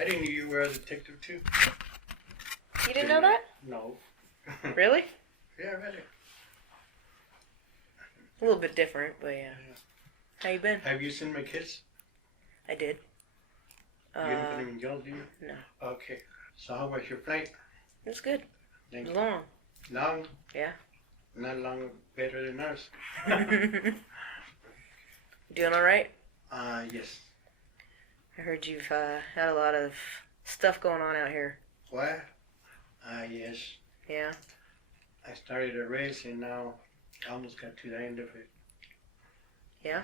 I didn't know you were a detective too. You didn't know that? No. Really? Yeah, I read it. A little bit different, but yeah. How you been? Have you seen my kids? I did. You didn't put them in jail, do you? No. Okay. So how was your flight? It was good. Thank It was long. Long? Yeah. Not long, better than ours. Doing alright? Yes. I heard you've had a lot of stuff going on out here. What? Yes. Yeah? I started a race and now I almost got to the end of it. Yeah?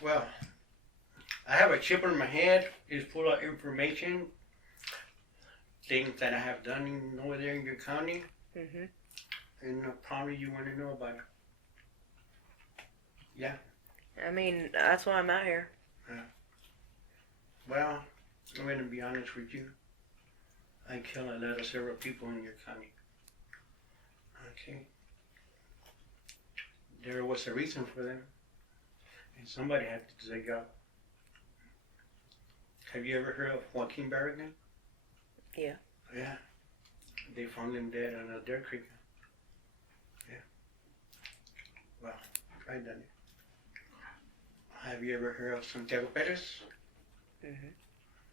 Well, I have a chip on my head. It's full of information. Things that I have done over there in your county. Mm-hmm. And probably you want to know about it. Yeah. I mean, that's why I'm out here. Well, I'm going to be honest with you. I killed a lot of several people in your county. Okay. There was a reason for them. And somebody had to dig up. Have you ever heard of Joaquin Barragan? Yeah. Yeah. They found him dead on a dirt creek. Yeah. Well, I done it. Have you ever heard of Santiago Perez? Mm-hmm.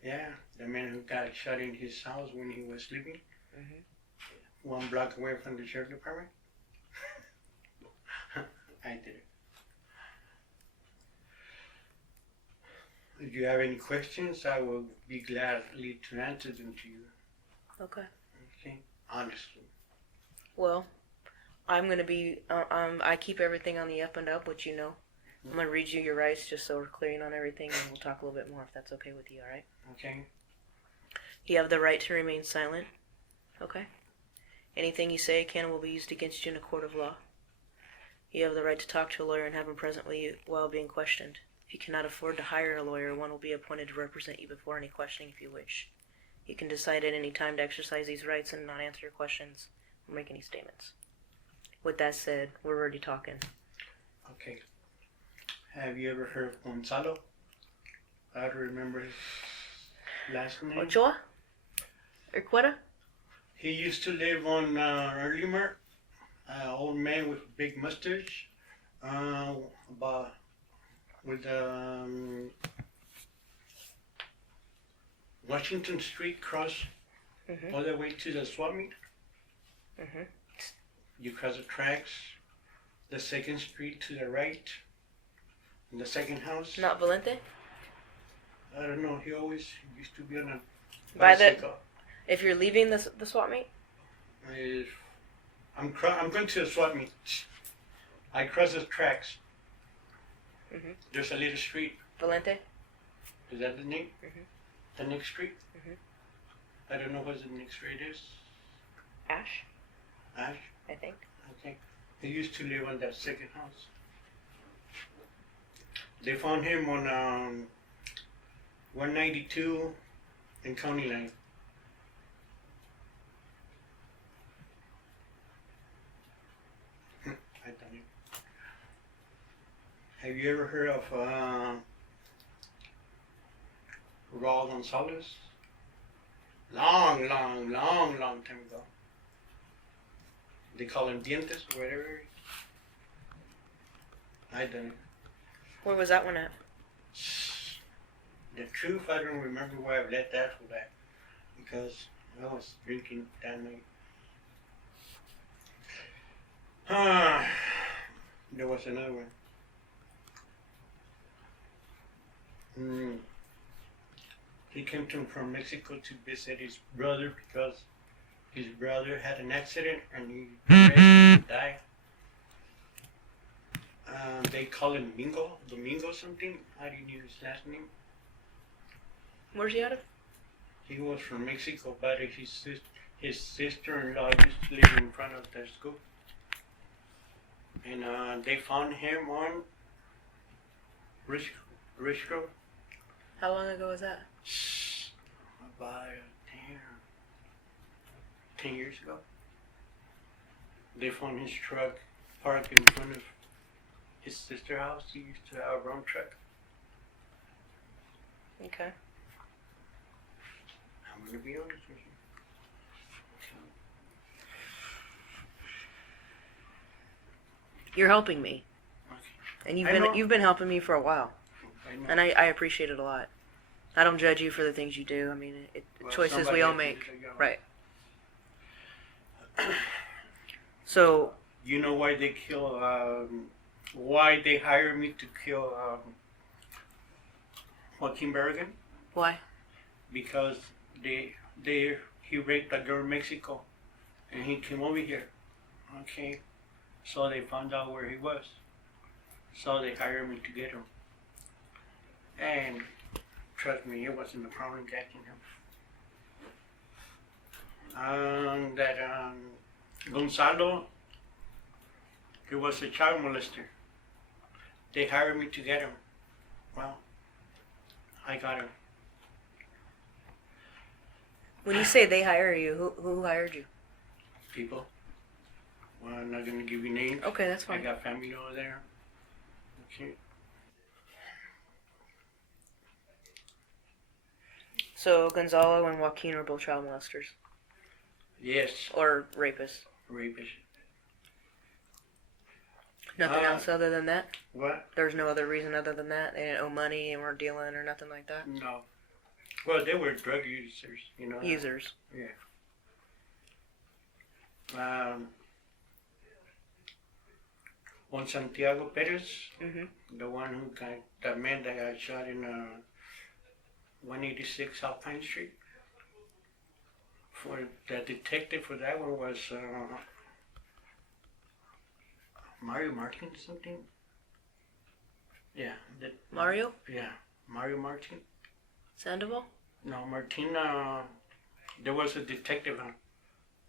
Yeah, the man who got shot in his house when he was sleeping. Mm-hmm. 1 block away from the sheriff department. I did it. If you have any questions, I will be gladly to answer them to you. Okay. Okay? Honestly. Well, I'm going to be, I keep everything on the up and up, which you know. I'm going to read you your rights just so we're clearing on everything, and we'll talk a little bit more if that's okay with you, alright? Okay. You have the right to remain silent. Okay? Anything you say can and will be used against you in a court of law. You have the right to talk to a lawyer and have him present while being questioned. If you cannot afford to hire a lawyer, one will be appointed to represent you before any questioning if you wish. You can decide at any time to exercise these rights and not answer your questions or make any statements. With that said, we're already talking. Okay. Have you ever heard of Gonzalo? I don't remember his last name. Ochoa? Urqueta? He used to live on Erlimer. Old man with a big mustache. With Washington Street cross all the way to the swap meet. Mm-hmm. You cross the tracks, the 2nd street to the right, and the second house. Not Valente? I don't know. He always used to be on a By bicycle. If you're leaving the swap meet? I'm going to the swap meet. I cross the tracks. Mm-hmm. There's a little street. Valente? Is that the name? Mm-hmm. The next street? Mm-hmm. I don't know what the next street is. Ash? Ash? I think. Okay. He used to live on that second house. They found him on 192 in County Line. I done it. Have you ever heard of Raul Gonzalez? Long time ago. They call him Dientes or whatever. I done it. Where was that one at? The truth, I don't remember why I let that for that. Because I was drinking that night. There was another one. He came from Mexico to visit his brother because his brother had an accident and he died. They call him Domingo something. I didn't know his last name. Where's he out of? He was from Mexico, but his sister-in-law used to live in front of the school. And they found him on Rich Road. How long ago was that? About 10 years ago. They found his truck parked in front of his sister's house. He used to have a brown truck. Okay. I'm gonna be honest with you. You're helping me, Okay. and I know. you've been helping me for a while, I know. and I appreciate it a lot. I don't judge you for the things you do. I mean, Well, choices we somebody all has to make, do the job. right? So, You know why they kill? Why they hired me to kill Joaquin Berrigan? why? Because he raped a girl in Mexico, and he came over here. Okay, so they found out where he was. So they hired me to get him. And trust me, it wasn't a problem catching him. Gonzalo, he was a child molester. They hired me to get him. Well, I got him. When you say they hire you, who hired you? People. Well, I'm not gonna give you names. Okay, that's I fine. got family over there. Okay. So Gonzalo and Joaquin are both child molesters Yes, or rapists. rapist. Nothing else other than that. What? There's no other reason other than that. They didn't owe money and weren't dealing or nothing like that. No. Well, they were drug users, you know. Users. Yeah. On Santiago Perez, the one who got, that man that got shot in 186 South Pine Street. For the detective for that one was Mario Martin something. Yeah. Mario? Yeah, Mario Martin. Sandoval? No, Martin. There was a detective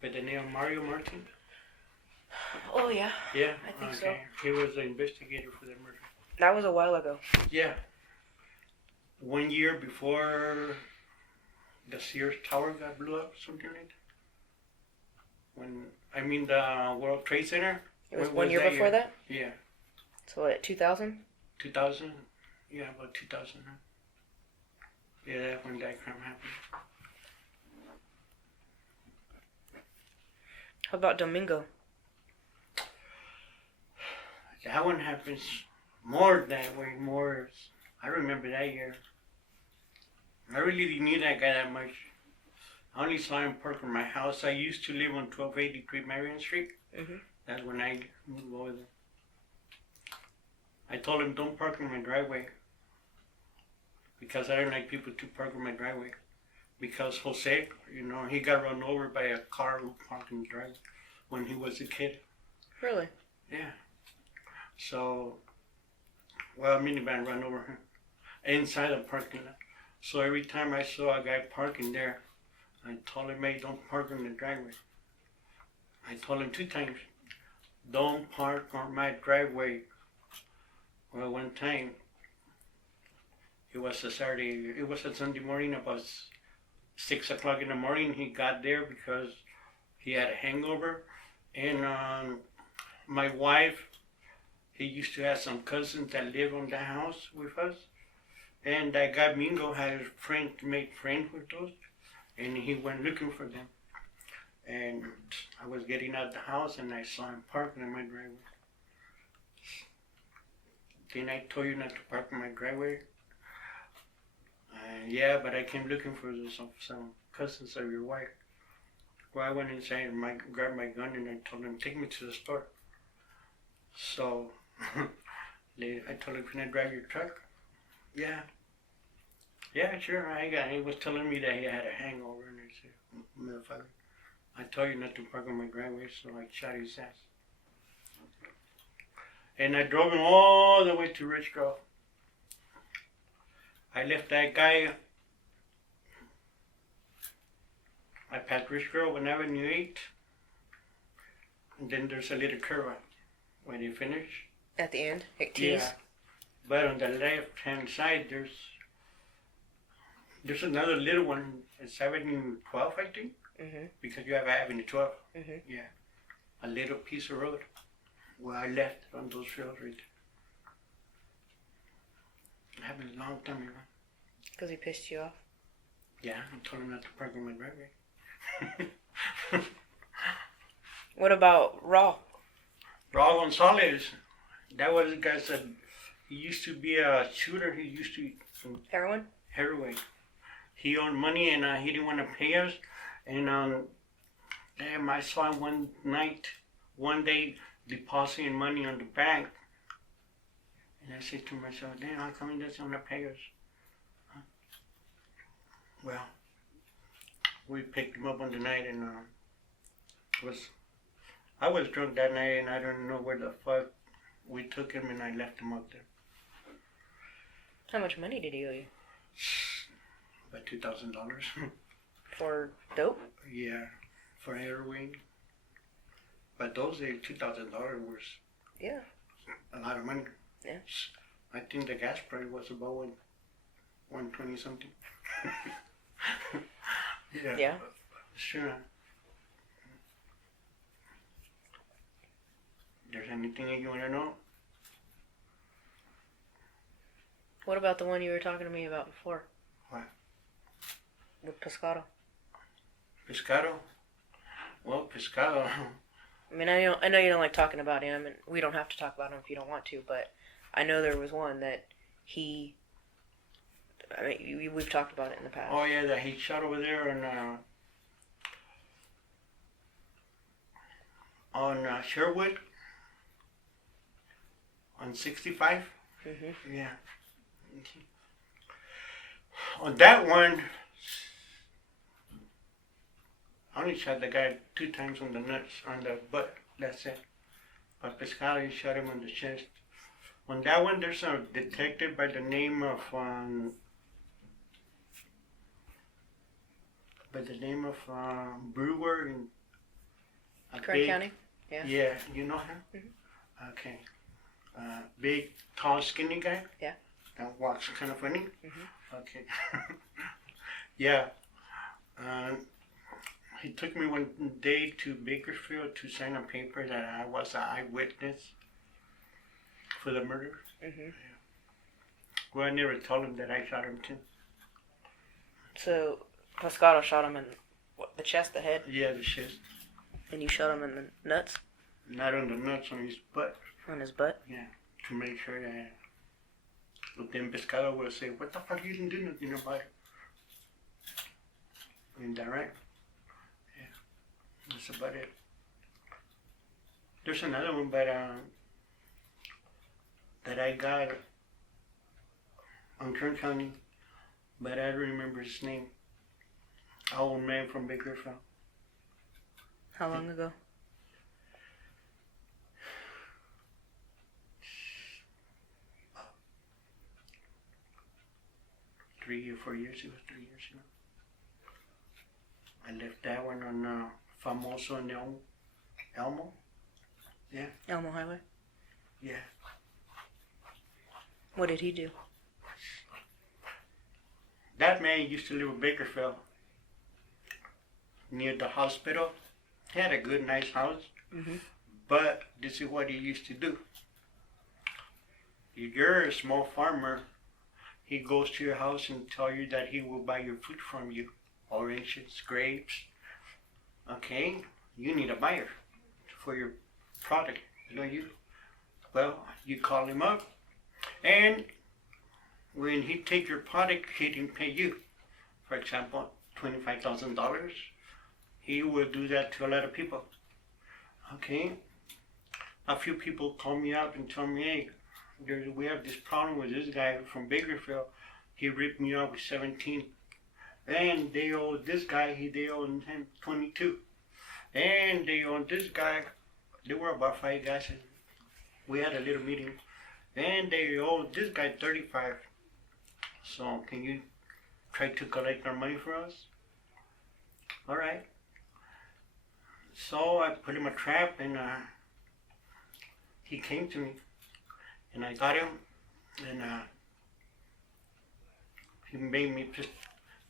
by the name of Mario Martin. Oh yeah. Yeah, I think okay. So. He was the investigator for the murder. That was a while ago. Yeah. 1 year before the Sears Tower got blew up, something like that. The World Trade Center. It was 1 year before that? Yeah. So what, 2000? 2000? Yeah, about 2000. Huh? Yeah, that's when that crime happened. How about Domingo? That one happens more that way, more. I remember that year. I really didn't knew that guy that much. I only saw him park in my house. I used to live on 1283 Marion Street. That's when I moved over there. I told him, don't park in my driveway. Because I don't like people to park in my driveway. Because Jose, he got run over by a car who parked in the driveway when he was a kid. Really? Yeah. So, a minivan ran over him inside the parking lot. So every time I saw a guy parking there, I told him, hey, don't park in the driveway. I told him 2 times, don't park on my driveway. Well, one time, it was a Sunday morning, about 6 o'clock in the morning. He got there because he had a hangover. And my wife, he used to have some cousins that live on the house with us. And that guy Mingo had a friend, made friends with those. And he went looking for them. And I was getting out of the house and I saw him parking in my driveway. Didn't I told you not to park in my driveway? Yeah, but I came looking for some cousins of your wife. Well, I went inside and grabbed my gun and I told him, take me to the store. So I told him, can I drive your truck? Yeah. Yeah, sure. He was telling me that he had a hangover and I said, motherfucker, I told you not to park on my driveway, so I shot his ass. And I drove him all the way to Rich Grove. I left that guy. I passed Rich Grove on Avenue 8. And then there's a little curve when you finish. At the end? At T's? Yeah. But on the left-hand side, there's another little one. It's Avenue 12, I think. Because you have Avenue 12. Yeah. A little piece of road. Well, I left on those fields right there. It happened a long time ago. Because he pissed you off? Yeah, I told him not to park in my driveway. What about Raw? Raul Gonzalez, that was the guy that he used to be a shooter. He used to eat Heroin? heroin. He owed money and he didn't want to pay us. And damn, I saw him one day, depositing money on the bank. And I said to myself, damn, how come he doesn't want to pay us? Well, we picked him up on the night and I was drunk that night and I don't know where the fuck we took him and I left him up there. How much money did he owe you? About $2,000. For dope? Yeah, for heroin. But those days, $2,000 was Yeah. a lot of money. Yeah. I think the gas price was about 120 something. Yeah. Yeah. Sure. There's anything that you want to know? What about the one you were talking to me about before? What? With Pescado. Pescado? Well, Pescado. I mean, I know you don't like talking about him, and we don't have to talk about him if you don't want to, but I know there was one that we've talked about it in the past. Oh yeah, that he shot over there on Sherwood on 65. Mm-hmm. Yeah. On that one, I only shot the guy 2 times on the nuts, on the butt. That's it. But Pescado, he shot him on the chest. On that one, there's a detective by the name of Brewer in Kern County? Yeah. Yeah, you know him? Mm-hmm. Okay. Big, tall, skinny guy? Yeah. That walks kind of funny? Mm-hmm. Okay. Yeah. He took me one day to Bakersfield to sign a paper that I was an eyewitness for the murder. Mm-hmm. Well, I never told him that I shot him too. So, Pescado shot him in what, the chest, the head? Yeah, the chest. And you shot him in the nuts? Not on the nuts, on his butt. On his butt? Yeah, to make sure that. But then Pescado will say, what the fuck, you didn't do nothing about it. Indirect. Yeah, that's about it. There's another one, but that I got on Kern County, but I don't remember his name. An old man from Bakersfield. How long ago? Three or 4 years. It was 3 years ago. I left that one on Famoso and Elmo. Yeah. Elmo Highway? Yeah. What did he do? That man used to live in Bakersfield, near the hospital. He had a good, nice house. Mm-hmm. But this is what he used to do. If you're a small farmer, he goes to your house and tell you that he will buy your food from you. Oranges, grapes. Okay, you need a buyer for your product, don't you? Well, you call him up, and when he take your product, he didn't pay you. For example, $25,000. He will do that to a lot of people. Okay, a few people call me up and tell me, hey, we have this problem with this guy from Bakersfield. He ripped me off with 17. And they owe this guy, they owe him 22. And they owe this guy, there were about 5 guys. We had a little meeting. And they owe this guy 35. So can you try to collect our money for us? All right. So I put him a trap and he came to me. And I got him, and he made me pissed.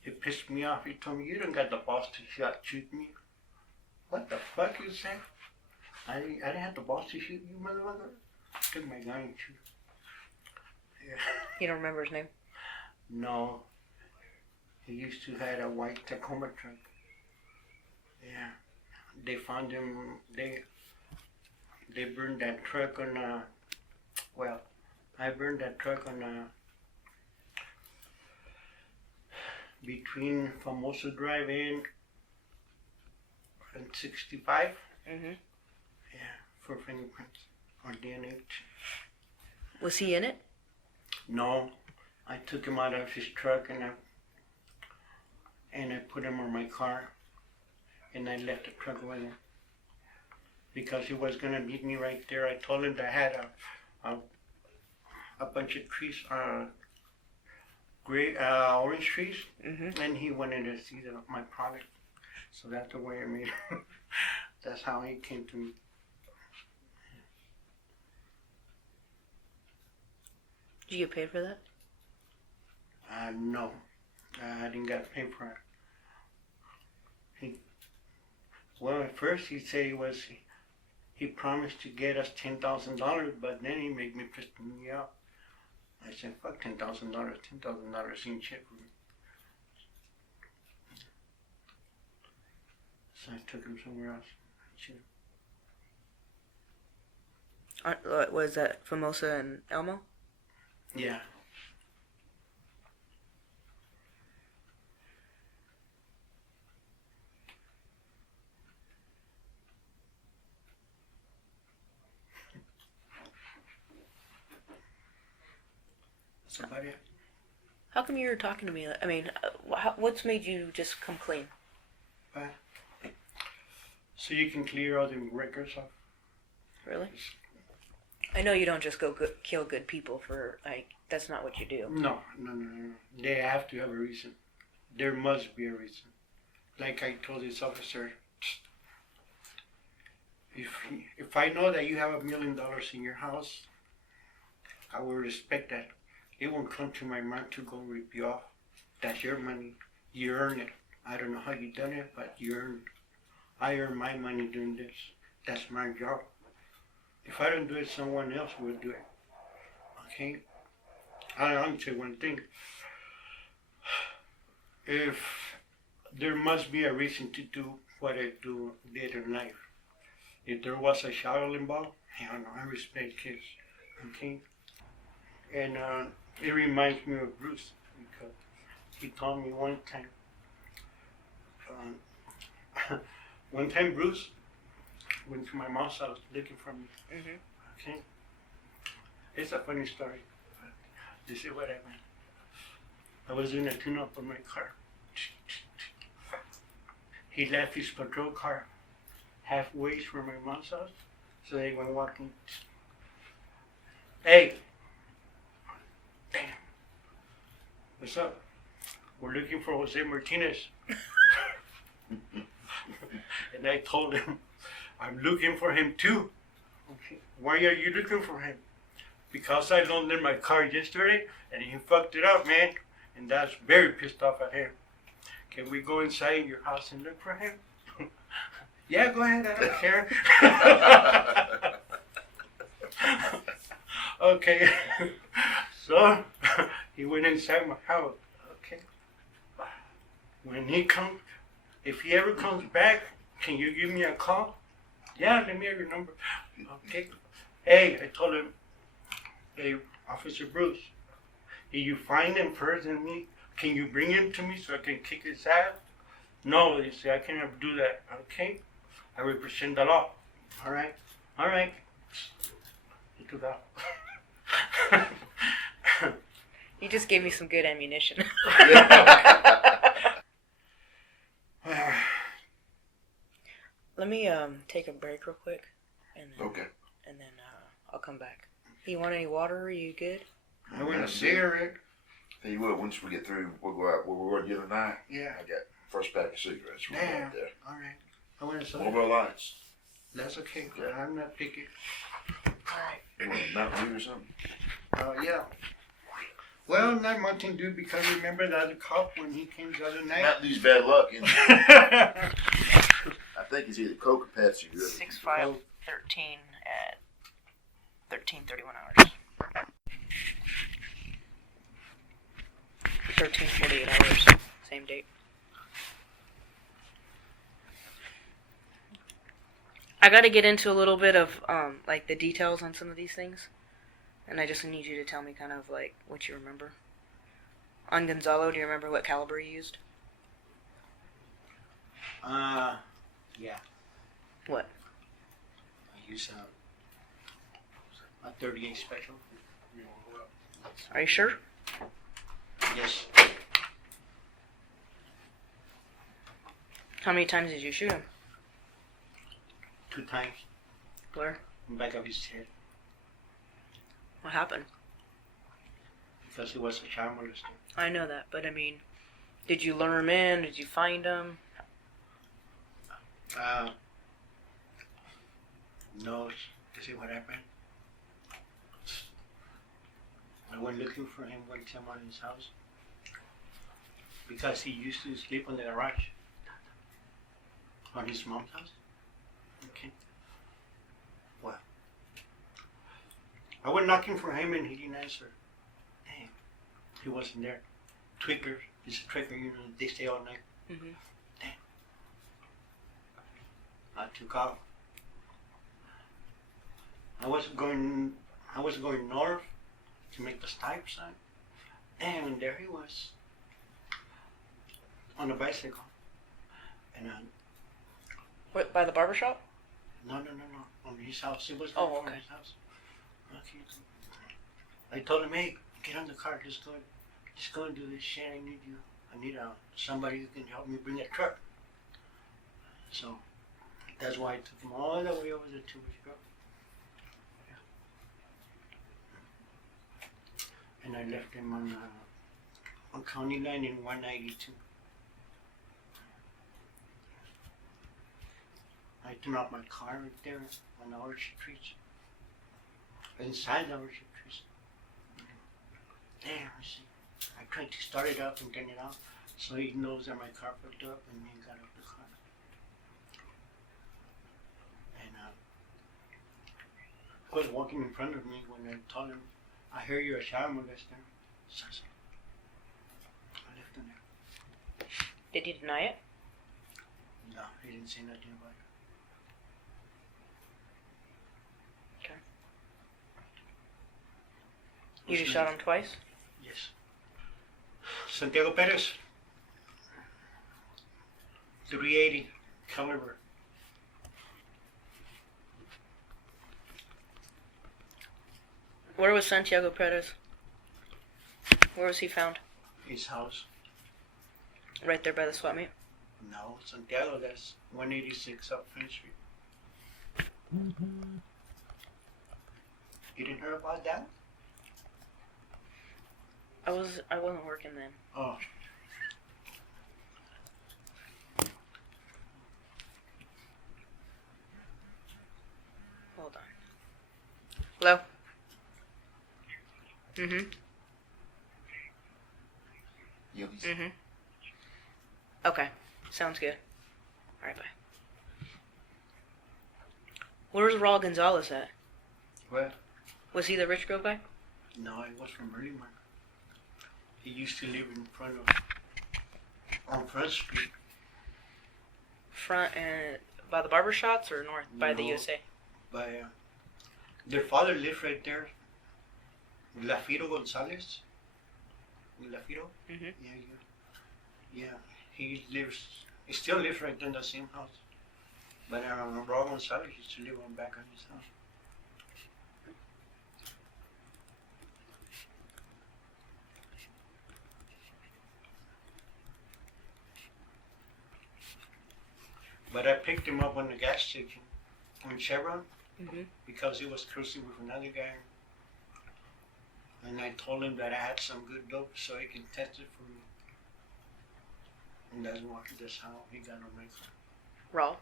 He pissed me off. He told me, you don't got the balls to shoot me. What the fuck you say? I didn't have the balls to shoot you, motherfucker. Took my gun and shoot. Yeah. You don't remember his name? No. He used to have a white Tacoma truck. Yeah. They found him, they burned that truck on, I burned that truck on, between Famoso Drive and 65. Mm-hmm. Yeah, for fingerprints or DNA. Was he in it? No, I took him out of his truck and I put him on my car, and I left the truck with him because he was gonna meet me right there. I told him that I had a bunch of trees, orange trees, and he wanted to see my product. So that's the way I made it. That's how he came to me. Did you get paid for that? No, I didn't get paid for it. Well, at first he said he promised to get us $10,000, but then he made me piss me out. I said, fuck $10,000. $10,000 ain't shit for me. So I took him somewhere else. Was that Famosa and Elmo? Yeah. That's about it. How come you were talking to me? I mean, what's made you just come clean? So you can clear all the records off. Really? I know you don't just go kill good people for, like, that's not what you do. No. They have to have a reason. There must be a reason. Like I told this officer, if I know that you have $1 million in your house, I will respect that. It won't come to my mind to go rip you off. That's your money. You earn it. I don't know how you done it, but you earn it. I earn my money doing this. That's my job. If I don't do it, someone else will do it. Okay? I'll tell you one thing. If there must be a reason to do what I do later in life. If there was a child involved, hell no, I respect kids. Okay? And it reminds me of Bruce because he told me one time. One time Bruce went to my mom's house looking for me. Okay? It's a funny story. But this is what I meant. I was doing a tune-up on my car. He left his patrol car halfway from my mom's house, so they went walking. Hey! Damn. What's up? We're looking for Jose Martinez. And I told him, I'm looking for him too. Okay. Why are you looking for him? Because I loaned my car yesterday and he fucked it up, man. And that's very pissed off at him. Can we go inside your house and look for him? Yeah, go ahead, I don't care. Okay. So he went inside my house. Okay. When he comes, if he ever comes back, can you give me a call? Yeah, let me have your number. Okay. Hey, I told him, hey, Officer Bruce, if you find him first than me, can you bring him to me so I can kick his ass? No, he said, I cannot do that. Okay. I represent the law. All right. All right. He took out. You just gave me some good ammunition. Let me take a break real quick, and then, Okay. and then I'll come back. You want any water? Are you good? I want a cigarette. Tell you what, once we get through, we'll go out where we're going to get tonight. Yeah. I got first pack of cigarettes. We'll go out there. All right. I want a What cigarette. about lights? That's okay. Okay. I'm not picky. All right. You want a Mountain Dew or something? Yeah. Well, not Mountain Dew because remember that cop when he came the other night? Mountain Dew's bad luck, isn't it? I think it's either Coke or Pepsi. Really. 6/5/13 at 13:31 hours. 13:48 hours. same date. I got to get into a little bit of like the details on some of these things, and I just need you to tell me kind of like what you remember. On Gonzalo, do you remember what caliber you used? Yeah. What? I use a 38 special. Are you sure? Yes. How many times did you shoot him? 2 times. Where? In the back of his head. What happened? Because he was a child molester. I know that, but I mean, did you lure him in? Did you find him? No, you see what happened? I went looking for him one time at his house. Because he used to sleep in the garage. On his mom's house. Okay. Well, I went knocking for him and he didn't answer. Damn. He wasn't there. Tweakers. He's a tweaker, you know, they stay all night. Mm-hmm. Damn. I took off. I was going north to make the stop sign. Damn, and there he was. On a bicycle. And What, by the barber shop? no. On his house. He was Oh, going from okay. his house. Okay. I told him, hey, get on the car. Just go and do this shit. I need somebody who can help me bring a truck. So that's why I took him all the way over to Wichita. And I left him on County Line in 192. I turned off my car right there on the orchard trees. Inside the orchard trees. Damn, I see. I tried to start it up and turn it off so he knows that my car fucked up and he got out the car. And he was walking in front of me when I told him, I hear you're a child molester. So I left him there. Did he deny it? No, he didn't say nothing about it. Okay. You just shot him twice? Yes. Santiago Perez. 380 caliber. Where was Santiago Perez? Where was he found? His house. Right there by the swap meet? No, Santiago, that's 186 up French Street. You didn't hear about that? I wasn't working then. Oh. Hold on. Hello? Mm-hmm. Mm-hmm. Okay. Sounds good. Alright, bye. Where's Raul Gonzalez at? Well, Was he the rich girl guy? no, it was from Early Mark. He used to live in front of, on Front Street. Front and by the barber shops or north by the No. USA? By, their father lived right there. Lafiro Gonzalez. Lafiro? Mm-hmm. Yeah. He still lives right there in the same house. But Raul Gonzalez used to live on back of his house. But I picked him up on the gas station on Chevron Mm-hmm. because he was cruising with another guy. And I told him that I had some good dope so he can test it for me. And that's how he got on my car. Raul?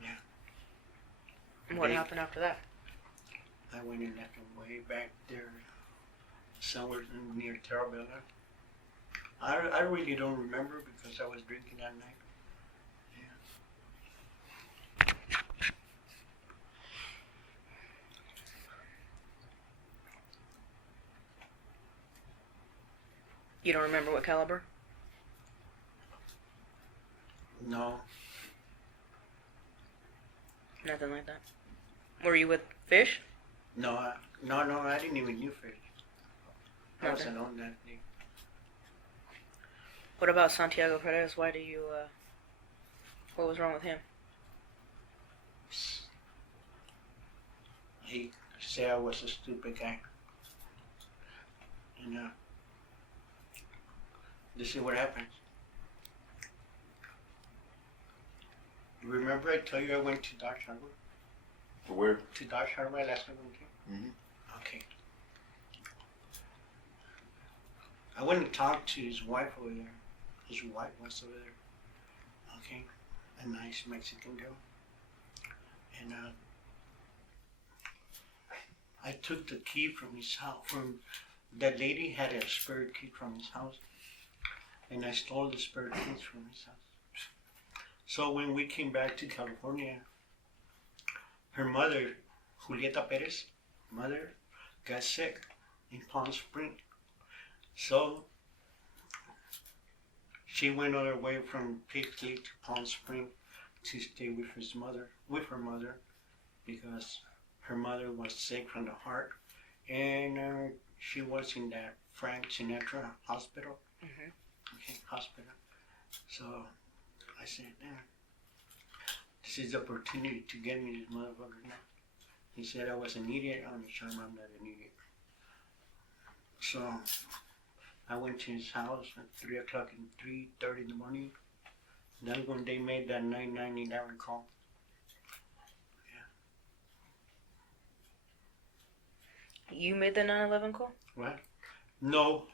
Yeah. And what They- happened after that? I went and left him way back there, somewhere near Terrabella. I really don't remember because I was drinking that night. You don't remember what caliber? No. Nothing like that. Were you with Fish? No, I didn't even knew Fish. I was Okay. alone that day. What about Santiago Perez? Why do you, what was wrong with him? He said I was a stupid guy. And this is what happens. Remember I told you I went to Dodge Harbor? Where? To Dodge Harbor last time I came? Mm-hmm. Okay. I went and talked to his wife over there. His wife was over there. Okay. A nice Mexican girl. And I took the key from his house. That lady had a spare key from his house. And I stole the spare keys from his house. So when we came back to California, her mother, Julieta Perez, mother, got sick in Palm Springs. So she went on her way from Paisley to Palm Springs to stay with her mother, because her mother was sick from the heart, and she was in that Frank Sinatra hospital. Mm-hmm. Okay, hospital. So I said, this is the opportunity to get me this motherfucker now. He said I was an idiot. I'm sure I'm not an idiot. So I went to his house at 3:30 in the morning. That's when they made that 999 call. You made the 9/11 call? What? No,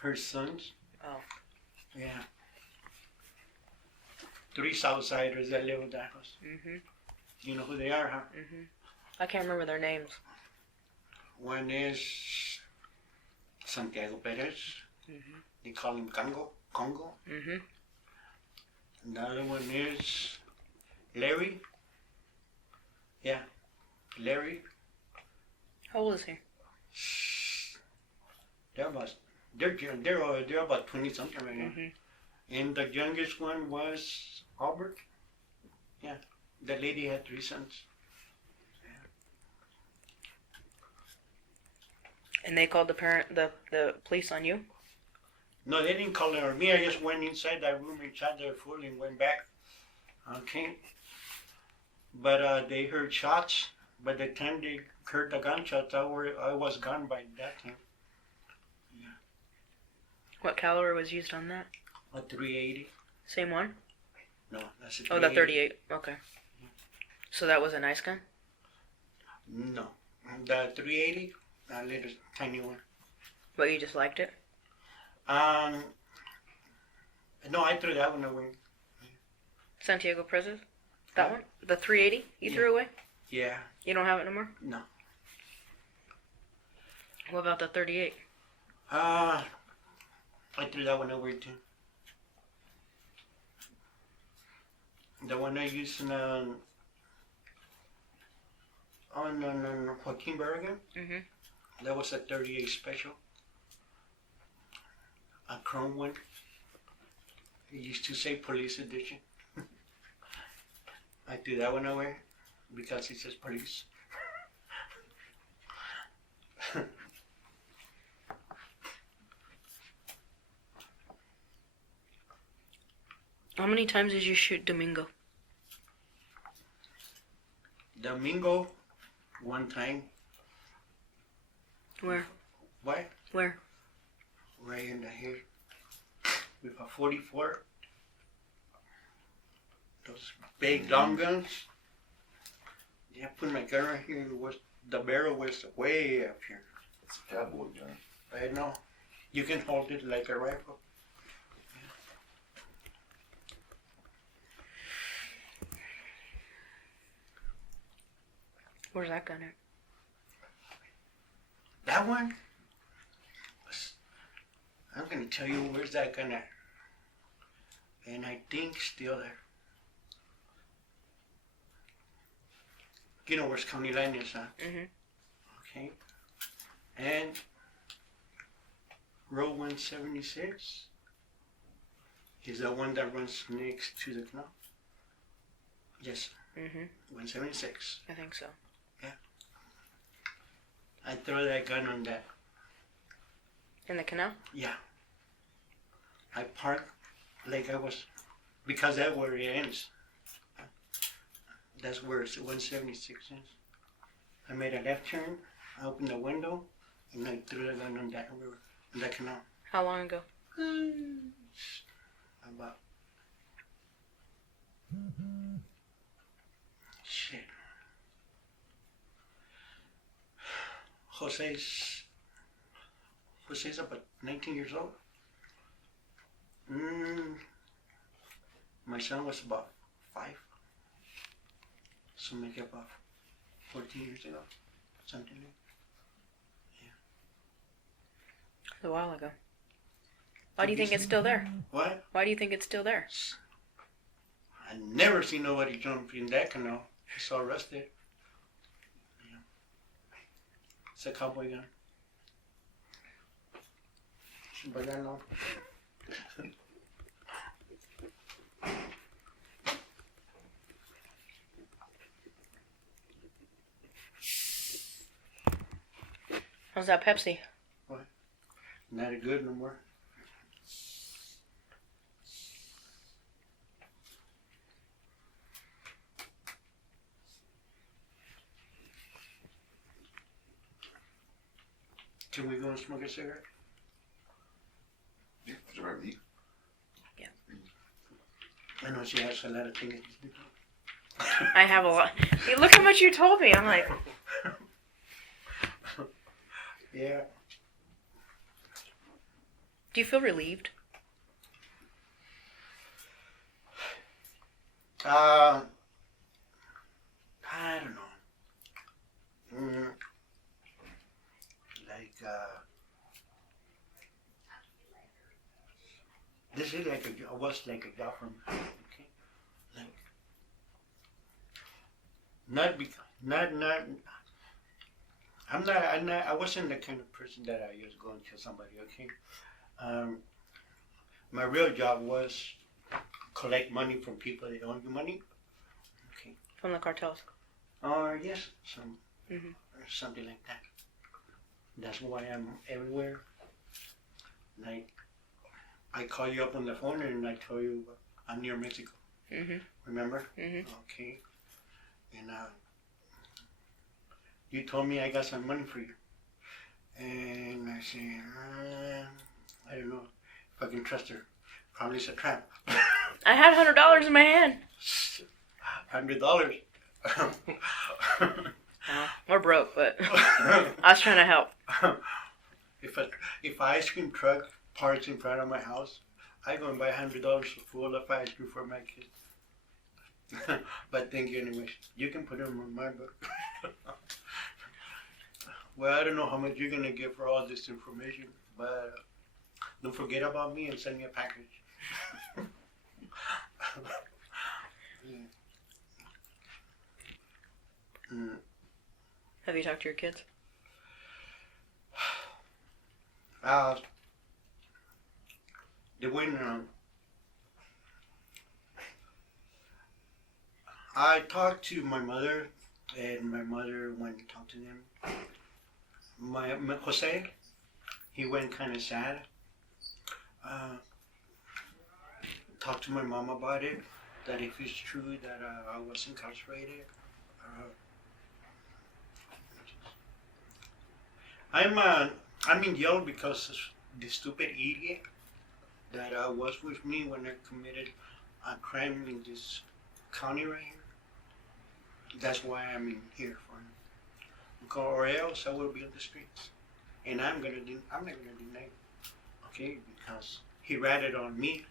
her sons. Oh. Yeah. 3 Southsiders that live in that house. Mm-hmm. You know who they are, huh? Mm-hmm. I can't remember their names. One is Santiago Perez. Mm-hmm. They call him Congo. Mm-hmm. And the other one is Larry. Yeah, Larry. How old is he? They're about 20 something right now. Mm-hmm. And the youngest one was Albert. Yeah, the lady had 3 sons. And they called the police on you? No, they didn't call her me. I just went inside that room and shot their fool and went back. Okay. But they heard shots. By the time they heard the gunshots, I was gone by that time. Yeah. What caliber was used on that? A 380. Same one? No, that's a 380. Oh, the 38. Okay. So that was a nice gun? No. The 380, a little tiny one. But you just liked it? No, I threw that one away. Santiago Perez? That one? The 380 you threw away? Yeah. You don't have it no more? No. What about the 38? I threw that one away too. The one I used on Joaquin Berrigan, Mm-hmm. that was a 38 special. A chrome one. It used to say police edition. I threw that one away because it says police. How many times did you shoot Domingo? Domingo, one time. Where? What? Where? Right in the head. With a 44. Those big long guns. Yeah, I put my gun right here. The barrel was way up here. It's a cowboy gun. I know. You can hold it like a rifle. Where's that gun at? That one? I'm going to tell you where's that gun at. And I think still there. You know where's County Line is, huh? Mm-hmm. Okay. And Road 176 is the one that runs next to the canal. Yes. Mm-hmm. 176. I think so. I throw that gun on that. In the canal? Yeah. I park like I was, because that's where it ends. That's where it's 176 is. I made a left turn, I opened the window, and I threw the gun on that river, on that canal. How long ago? About. Shit. Jose's about 19 years old. My son was about 5. So maybe about 14 years ago. Something like A while ago. Why do you think it's still there? What? Why do you think it's still there? I never seen nobody jump in that canal. I saw arrested. Yeah. It's a cowboy gun. But I know. How's that Pepsi? Not good no more. Can we go and smoke a cigarette? Yeah, it's right with you. I know she has a lot of things to do. I have a lot. Hey, look how much you told me. I'm like, Yeah. do you feel relieved? I don't know. This is like was like a job for me. Okay. Like, I wasn't the kind of person that I just go and kill somebody, okay? My real job was collect money from people that owe you money. Okay. From the cartels? Yes, something like that. That's why I'm everywhere. Like, I call you up on the phone and I tell you I'm near Mexico. Remember? Okay. And you told me I got some money for you. And I said, I don't know if I can trust her. Probably it's a trap. I had $100 in my hand. $100. We're broke, but I was trying to help. If ice cream truck parks in front of my house, I go and buy $100 full of ice cream for my kids. But thank you anyways. You can put them in my book. Well, I don't know how much you're gonna get for all this information, but don't forget about me and send me a package. Have you talked to your kids? They went. I talked to my mother, and my mother went to talk to them. My Jose, he went kind of sad. Talked to my mom about it, that if it's true that I was incarcerated. I'm in jail because of the stupid idiot that was with me when I committed a crime in this county right here. That's why I'm in here for him. Or else I will be on the streets, and I'm not gonna deny it, okay? Because he ratted on me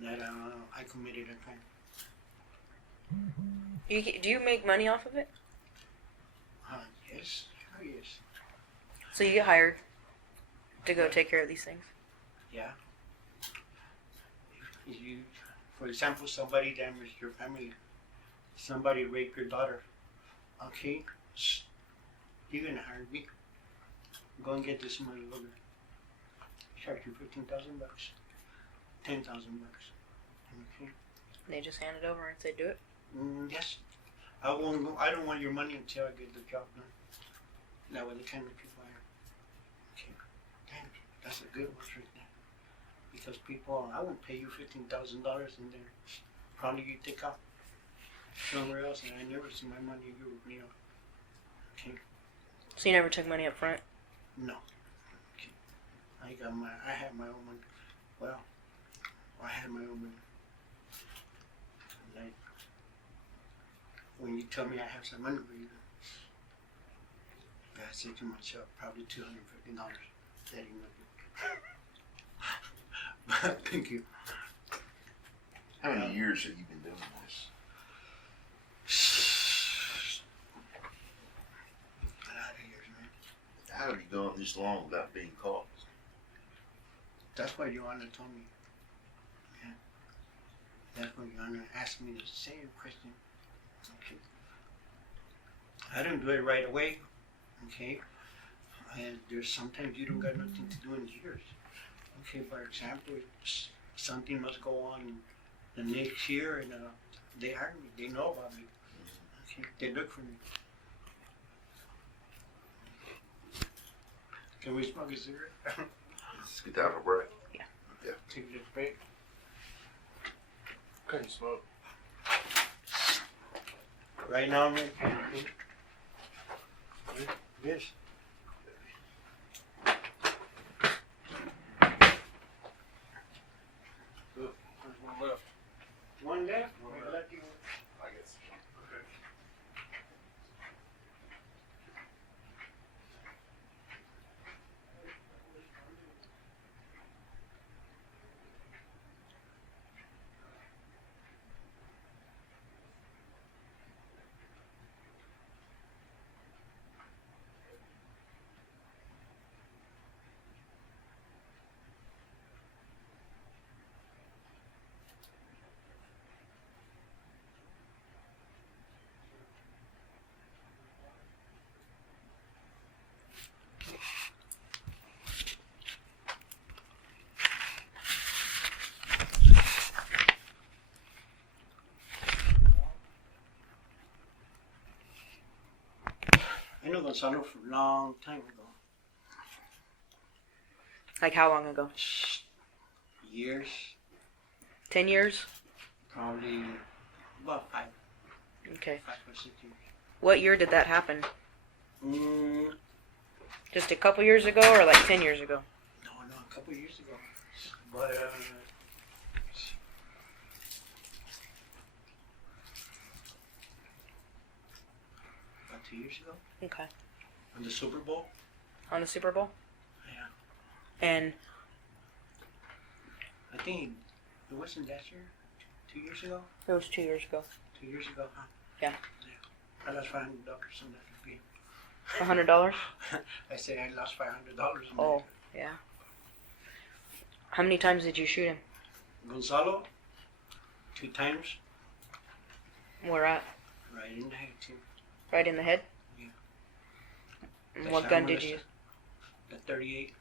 that I committed a crime. Do you make money off of it? Yes, yes. So you get hired to go take care of these things? Yeah. If you, for example, somebody damaged your family, somebody raped your daughter, okay, you're gonna hire me. Go and get this money over. Charge you $15,000, $10,000. Okay. They just hand it over and say, do it? Yes. I won't go. I don't want your money until I get the job done. That way the kind of people I am. Okay. Damn, that's a good one right there. Because people, I won't pay you $15,000 and then probably you take off somewhere else and I never see my money you know. Okay. So you never took money up front? No. Okay. I had my own money. Well, I had my own money. Like, when you tell me I have some money for you, I say to myself, probably $250. That ain't nothing. But thank you. How many years have you been doing this? A lot of years, man. How have you gone this long without being caught? That's why Your Honor told me. Yeah. That's why Your Honor asked me the same question. Okay. I didn't do it right away. Okay. And there's sometimes you don't got nothing to do in years. Okay, for example, something must go on the next year and they hire me. They know about me. Okay, they look for me. Can we smoke a cigarette? Let's get out of a break. Take this break. Couldn't smoke. Right now, man. Yes. There's one left. One left? One We're left. lucky. I guess. Okay. I know Gonzalo for a long time ago. Like how long ago? Years. 10 years? Probably about five Okay. or 6 years. What year did that happen? Mm, Just a couple years ago or like 10 years ago? no, a couple years ago. But about 2 years ago. Okay. On the Super Bowl. On the Super Bowl? Yeah. And I think it wasn't that year. 2 years ago. it was 2 years ago. 2 years ago, huh? Yeah. I lost $500 on that game. $100? I say I lost $500 on Oh, yeah. How many times did you shoot him? that. Gonzalo, 2 times, Where at? right in the head too. Right in the head? Yeah. And That's what how gun I'm did gonna you use? The 38.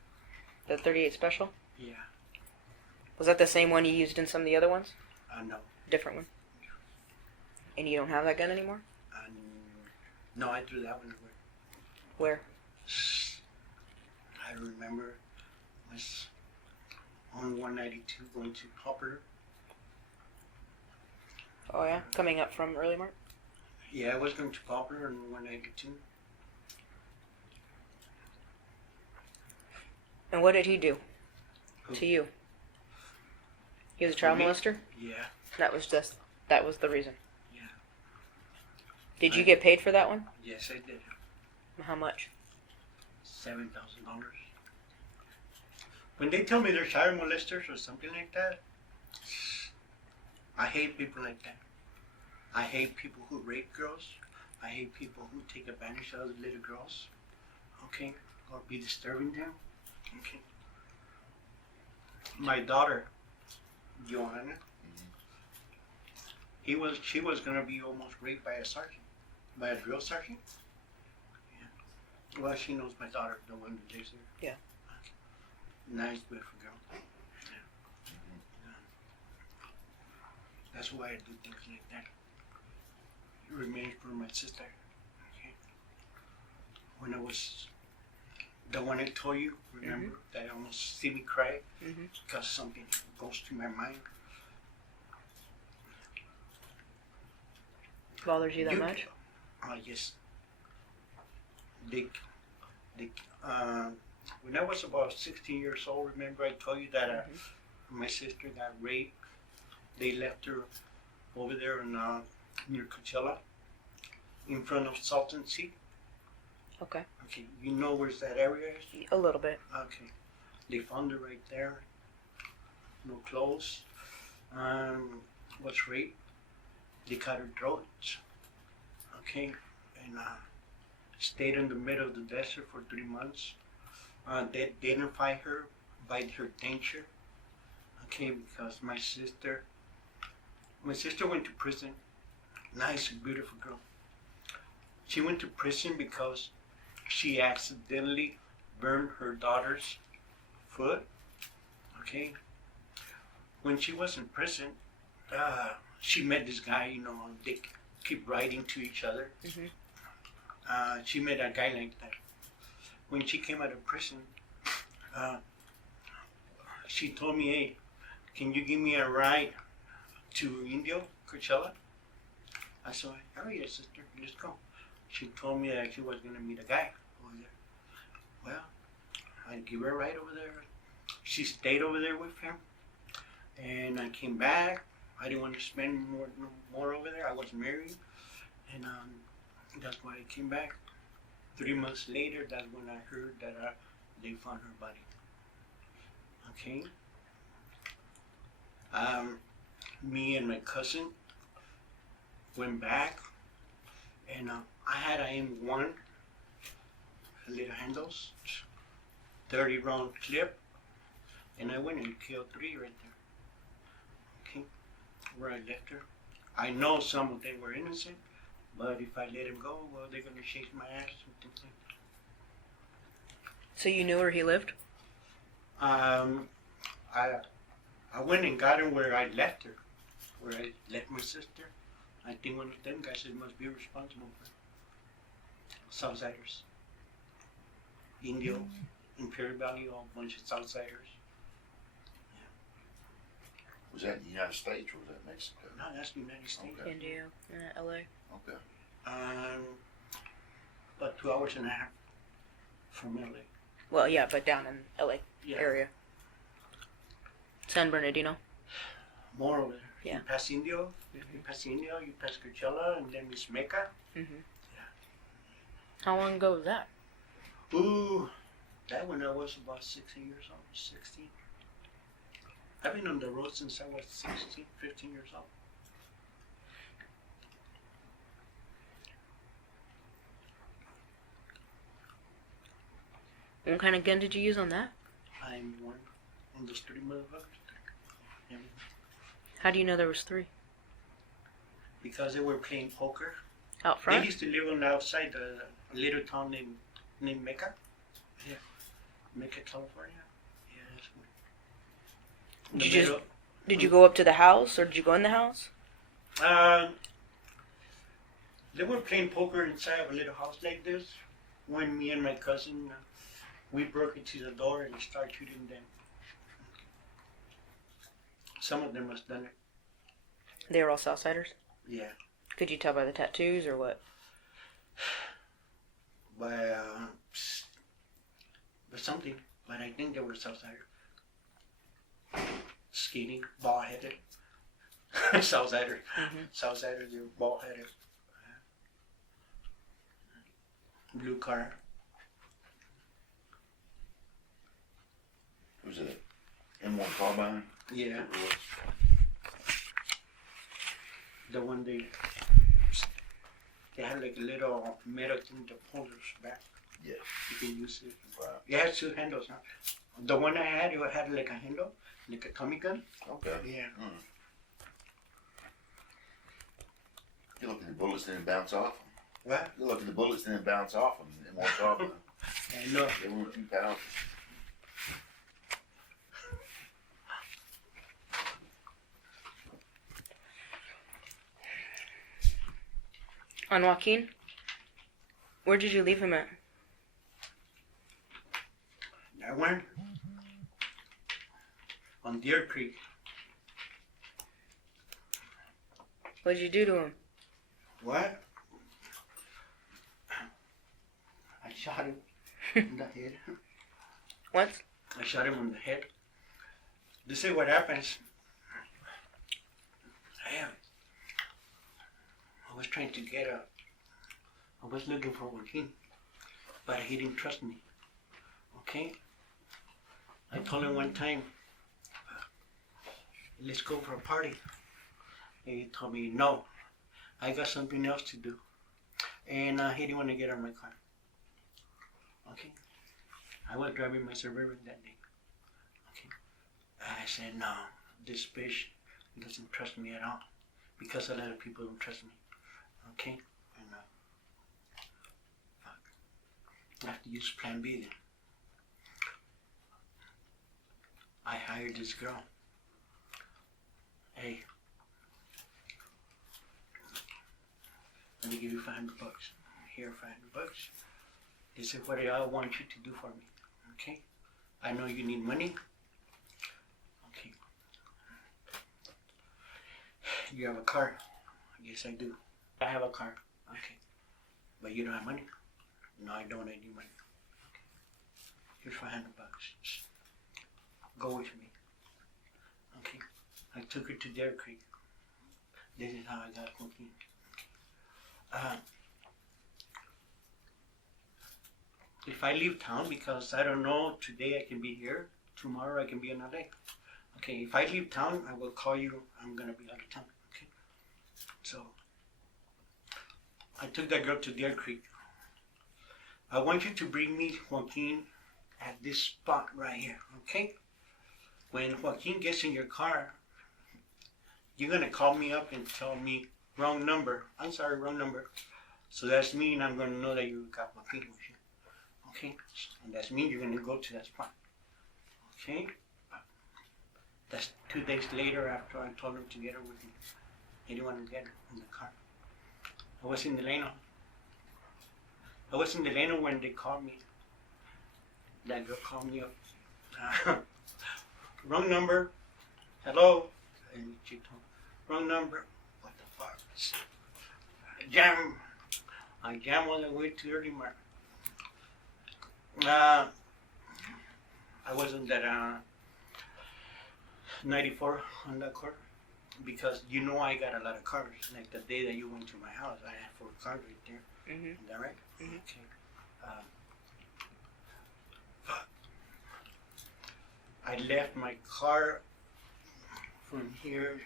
The 38 Special? Yeah. Was that the same one you used in some of the other ones? No. Different one? And you don't have that gun anymore? No, I threw that one away. Where? I remember it was on 192 going to Poplar. Oh yeah? Coming up from Early Mark? Yeah, I was going to Poplar on 192. And what did he do Who? to you? He was a child me? molester? Yeah, That was the reason. yeah. Did you get paid for that one? Yes, I did. How much? $7,000. When they tell me they're child molesters or something like that, I hate people like that. I hate people who rape girls. I hate people who take advantage of little girls. Okay? Or be disturbing them. Okay? My daughter, Joanna, she was gonna be almost raped by a sergeant, by a drill sergeant. Yeah. Well, she knows my daughter, the one that lives there. Yeah. Nice, beautiful girl. Yeah. That's why I do things like that. remains for my sister. Okay. When I was the one I told you, remember that almost see me cry because something goes through my mind. Bothers you that much? Yes. When I was about 16 years old, remember I told you that my sister got raped. They left her over there in, near Coachella, in front of Salton Sea. Okay. Okay, you know where's that area is? A little bit. Okay. They found her right there. No clothes. Was raped. They cut her throat. Okay. And stayed in the middle of the desert for 3 months. They identified her by her tincture. Okay, because my sister went to prison. Nice, beautiful girl. She went to prison because she accidentally burned her daughter's foot. Okay. When she was in prison, she met this guy, you know, they keep writing to each other. She met a guy like that. When she came out of prison, she told me, hey, can you give me a ride to Indio, Coachella? I said, oh yeah, sister, let's go. She told me that she was going to meet a guy over there. Well, I give her a ride over there. She stayed over there with him. And I came back. I didn't want to spend more over there. I was married. And that's why I came back. 3 months later, that's when I heard that they found her body. Okay. Me and my cousin went back, and I had a M1 little handles, 30 round clip, and I went and killed 3 right there. Okay, where I left her. I know some of them were innocent, but if I let him go, well, they're gonna chase my ass and things like that. So you knew where he lived? I went and got him where I left her, where I left my sister. I think one of them guys said must be responsible for it. Southsiders. Indio, Imperial Valley, all bunch of Southsiders. Was that in the United States or was that Mexico? No, that's the United States. Okay. India, LA. Okay. About 2 hours and a half from LA. Well, yeah, but down in LA Yeah. area. San Bernardino. More over there. Yeah. You pass Indio, you pass Coachella, and then Miss Mecca. How long ago was that? Ooh, that when I was about 16 years old, 16. I've been on the road since I was 16, 15 years old. What kind of gun did you use on that? I'm one on those 3 motherfuckers. Yeah. How do you know there was 3? Because they were playing poker. Out They front? used to live on the outside a little town named Mecca. Yeah. Mecca, California. Yeah, that's one. Did you Did you go up to the house or did you go in the house? They were playing poker inside of a little house like this when me and my cousin, we broke into the door and started shooting them. Some of them must done it. They were all Southsiders? Yeah. Could you tell by the tattoos or what? By something, but I think they were Southsiders. Skinny, bald-headed. Southsiders. Southsiders, they were bald-headed. Blue car. Was it an M1 carbine? Yeah. The one they had like a little metal thing to hold us back. Yeah. You can use it. Right. It has 2 handles, huh? The one I had, it had like a handle, like a Tommy gun. Okay. Yeah. You look at the bullets and then bounce off them. What? You look at the bullets and then bounce off them. M1 carbine. I know. They were a few pounds. On Joaquin? Where did you leave him at? That one? On Deer Creek. What did you do to him? What? I shot him in the head. What? I shot him in the head. This is what happens. I was trying to get I was looking for Joaquin, but he didn't trust me. Okay? I told him one time, let's go for a party. And he told me, no, I got something else to do. And he didn't want to get out of my car. Okay? I was driving my Suburban that day. Okay? I said, no, this bitch doesn't trust me at all. Because a lot of people don't trust me. Okay? And I have to use plan B then. I hired this girl. Hey, let me give you $500. Here, $500. This is what I want you to do for me. Okay? I know you need money. Okay. You have a car? Yes, I do. I have a car. Okay. But you don't have money? No, I don't need money. Okay. Here's $500. Go with me. Okay. I took her to Deer Creek. This is how I got Joaquin. If I leave town, because I don't know, today I can be here, tomorrow I can be in LA. Okay, if I leave town, I will call you. I'm gonna be out of town. Okay. So I took that girl to Deer Creek. I want you to bring me Joaquin at this spot right here. Okay. When Joaquin gets in your car, you're gonna call me up and tell me wrong number. I'm sorry, wrong number. So that's mean I'm gonna know that you got Joaquin with you. Okay? And that's mean you're gonna go to that spot. Okay? That's 2 days later after I told him to get her with me. He didn't want to get her in the car. I was in Delano. When they called me. That girl called me up. Wrong number. Hello. And she told me, wrong number. What the fuck? I jam all the way to early mark. I wasn't that 94 on that car because you know I got a lot of cars. Like the day that you went to my house, I had 4 cars right there. Mm-hmm. Is that right? Mm-hmm. Okay. I left my car from here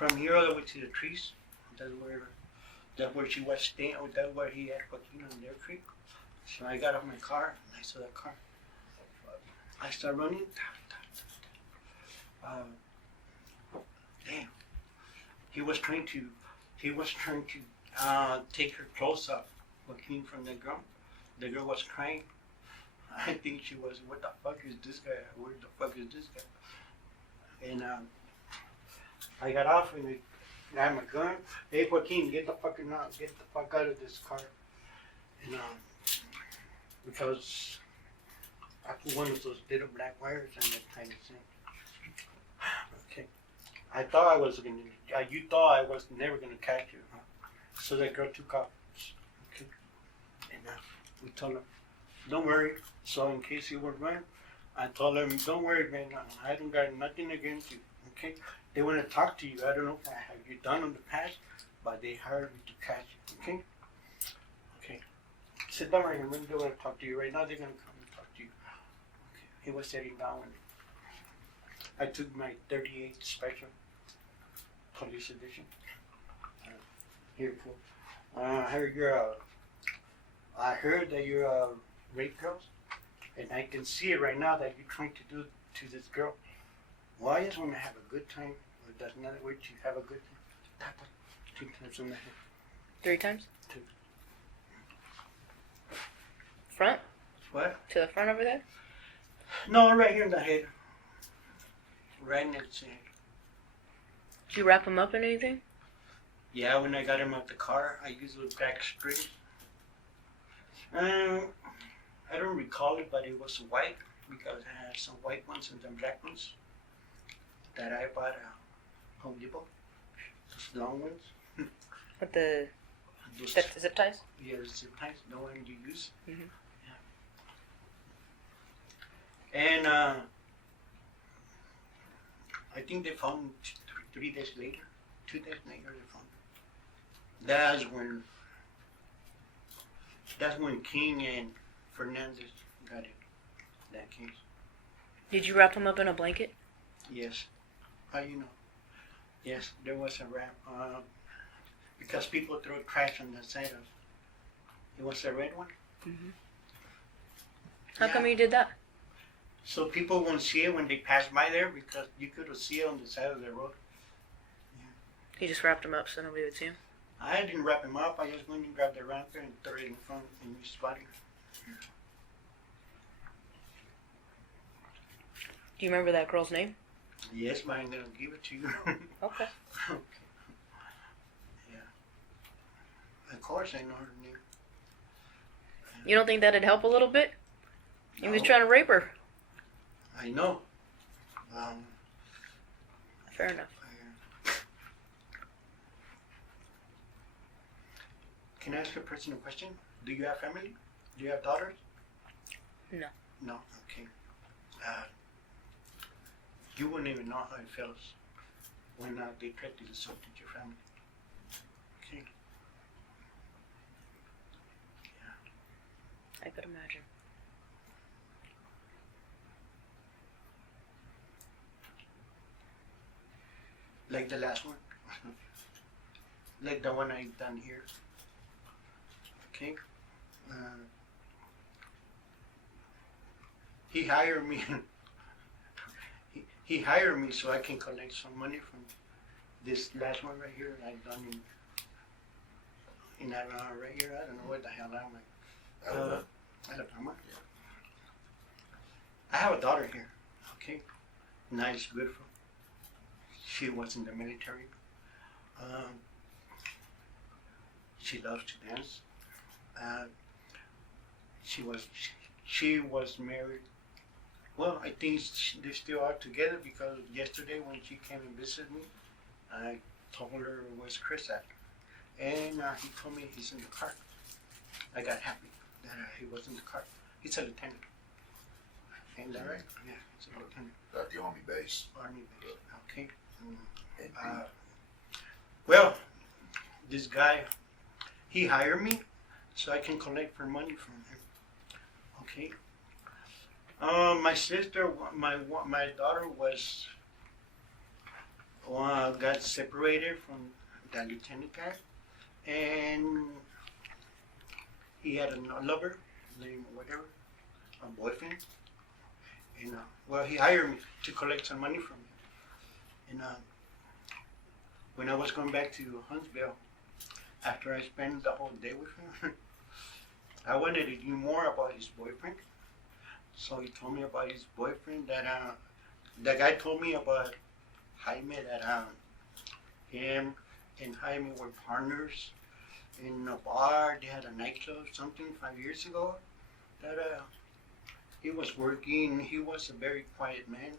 all the way to the trees. That's where she was staying. Or that's where he had Joaquin on Deer Creek. So I got off my car and I saw that car. I started running. Damn. He was trying to take her clothes off, Joaquin, from the girl. The girl was crying. I think she was, what the fuck is this guy? Where the fuck is this guy? And I got off and I had my gun. Hey, Joaquin, get the fuck out of this car. And because I put one of those little black wires on that tiny thing. Okay. I thought I was gonna. You thought I was never gonna catch you, huh? So that girl took off. Okay. And we told her, don't worry. So in case you were run, I told him, don't worry, man. I don't got nothing against you. Okay. They want to talk to you. I don't know what have you done in the past, but they hired me to catch you. Okay. Okay. Sit down right here. They want to talk to you right now. They're gonna come and talk to you. Okay. He was sitting down and I took my 38 special police edition. Here, fool. I heard that you're a rape girl, and I can see it right now that you're trying to do to this girl. Well, I just want to have a good time. Or that's another way to have a good time. 2 times on the head. 3 times? 2. Front? What? To the front over there? No, right here in the head. Right next to the head. Did you wrap him up in anything? Yeah, when I got him out the car, I used the back strings. I don't recall it, but it was white because I had some white ones and some black ones that I bought at Home Depot. Those long ones. With the Those, zip ties? yeah, the zip ties, the one you use. Mhm. Yeah. And I think they found 3 days later. 2 days later they found it. That's when King and Fernandez got it. That case. Did you wrap them up in a blanket? Yes. How you know? Yes, there was a wrap. Because people throw trash on the side of. It was a red one. Mm-hmm. How Yeah. come you did that? So people won't see it when they pass by there because you could see it on the side of the road. You just wrapped them up so nobody would see them? I didn't wrap him up. I just went and grabbed the wrapper and threw it in front and you spotted it. Do you remember that girl's name? Yes, but I'm gonna give it to you. Okay. Okay. Yeah. Of course I know her name. You don't think that'd help a little bit? He was No. trying to rape her. I know. Fair enough. Can I ask a personal question? Do you have family? Do you have daughters? No. No? Okay. You wouldn't even know how it feels when they try to insult your family. Okay. I could imagine. Like the last one. Like the one I done here. Okay. He hired me. he hired me so I can collect some money from this last one right here. I done in that right here. I don't know what the hell I'm like. Alabama. Yeah. I have a daughter here. Okay. Nice, beautiful. She was in the military. She loves to dance. She was married. Well, I think they still are together because yesterday when she came and visited me, I told her where's Chris at, and he told me he's in the car. I got happy that he was in the car. He's a lieutenant. Ain't that right? Yeah, he's a lieutenant. At the Army base. Army base. Okay. And Well, this guy, he hired me so I can collect for money from him. Okay. My sister, my daughter was got separated from that lieutenant guy, and he had a lover, name whatever, a boyfriend, and well, he hired me to collect some money from him, and when I was going back to Huntsville, after I spent the whole day with him, I wanted to know more about his boyfriend. So he told me about his boyfriend that the guy told me about Jaime, that him and Jaime were partners in a bar. They had a nightclub something 5 years ago. That he was working. He was a very quiet man.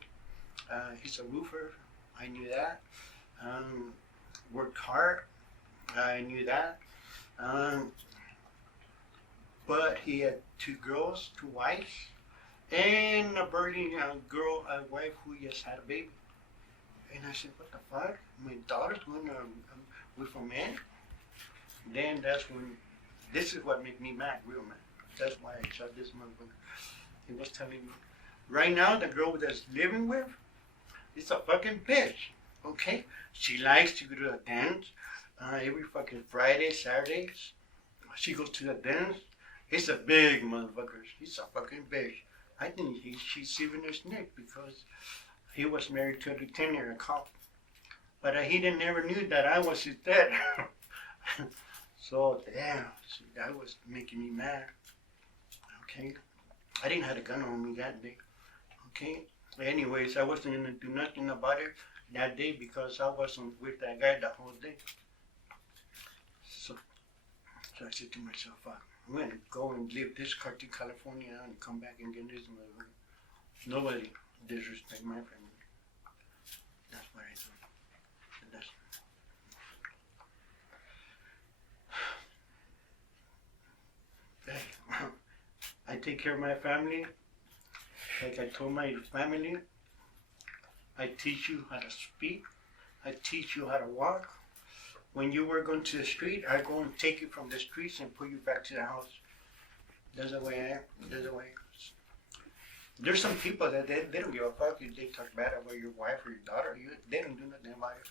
He's a roofer. I knew that. Worked hard. I knew that. But he had 2 girls, 2 wives, and a virgin girl, a wife who just had a baby. And I said, what the fuck? My daughter's going with a man? Then that's when, this is what made me mad, real mad. That's why I shot this motherfucker. He was telling me, right now the girl that's living with is a fucking bitch, okay? She likes to go to a dance every fucking Friday, Saturdays. She goes to the dance. He's a big motherfucker. He's a fucking bitch. I think she's saving his neck because he was married to a lieutenant, a cop. But he didn't never knew that I was his dad. So, damn, so that was making me mad. Okay? I didn't have a gun on me that day. Okay? Anyways, I wasn't going to do nothing about it that day because I wasn't with that guy the whole day. So I said to myself, fuck, I'm going to go and leave this car to California and come back and get this motherfucker. Nobody disrespect my family. That's what I do. That's, hey, I take care of my family. Like I told my family, I teach you how to speak. I teach you how to walk. When you were going to the street, I go and take you from the streets and put you back to the house. That's the way I am. That's the way it goes. There's some people that they don't give a fuck if they talk bad about your wife or your daughter. They don't do nothing about it.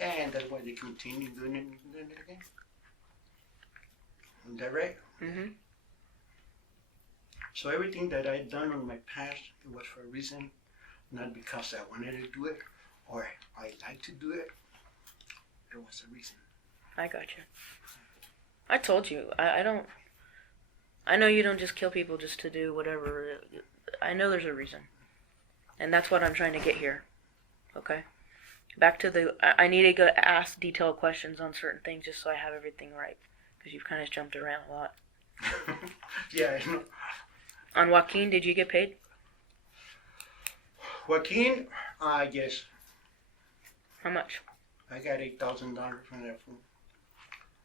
And that's why they continue doing it again. Is that right? Mm-hmm. So everything that I done on my past, it was for a reason, not because I wanted to do it or I like to do it. There was a reason. I got you. I told you. I don't. I know you don't just kill people just to do whatever. I know there's a reason. And that's what I'm trying to get here. Okay? Back to the... I need to go ask detailed questions on certain things just so I have everything right. Because you've kind of jumped around a lot. Yeah, I know. On Joaquin, did you get paid? Joaquin, yes. How much? I got $8,000 from that fool.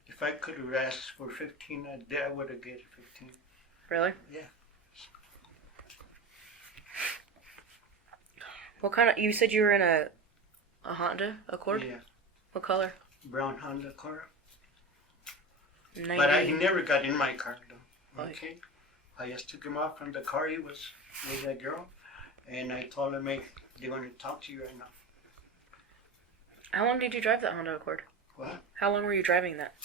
If I could have asked for 15, I would have get 15. Really? Yeah. What kind of... You said you were in a Honda Accord? Yeah. What color? Brown Honda car. 90... But he never got in my car though. Oh. Okay. I just took him off from the car he was with that girl. And I told him, hey, they want to talk to you right now. How long did you drive that Honda Accord? What? How long were you driving that?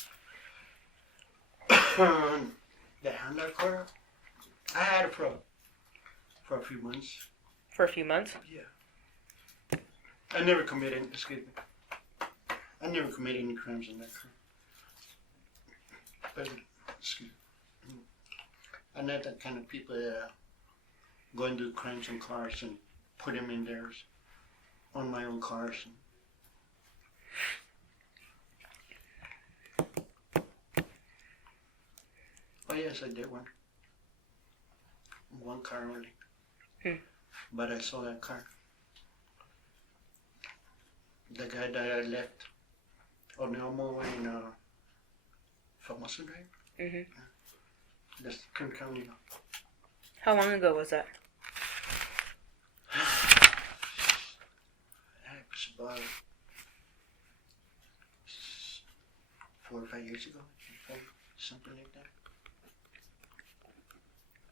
The Honda car? I had it for a few months. For a few months? Yeah. I never committed, excuse me. I never committed any crimes in that car. But, excuse me. I'm not that kind of people that go and do crimes in cars and put them in theirs, on my own cars. Oh yes, I did one. One car only. But I saw that car. The guy that I left on Elmo in Famoso Drive. Mm-hmm. That's Kern County. How long ago was that? It was about 4 or 5 years ago, something like that.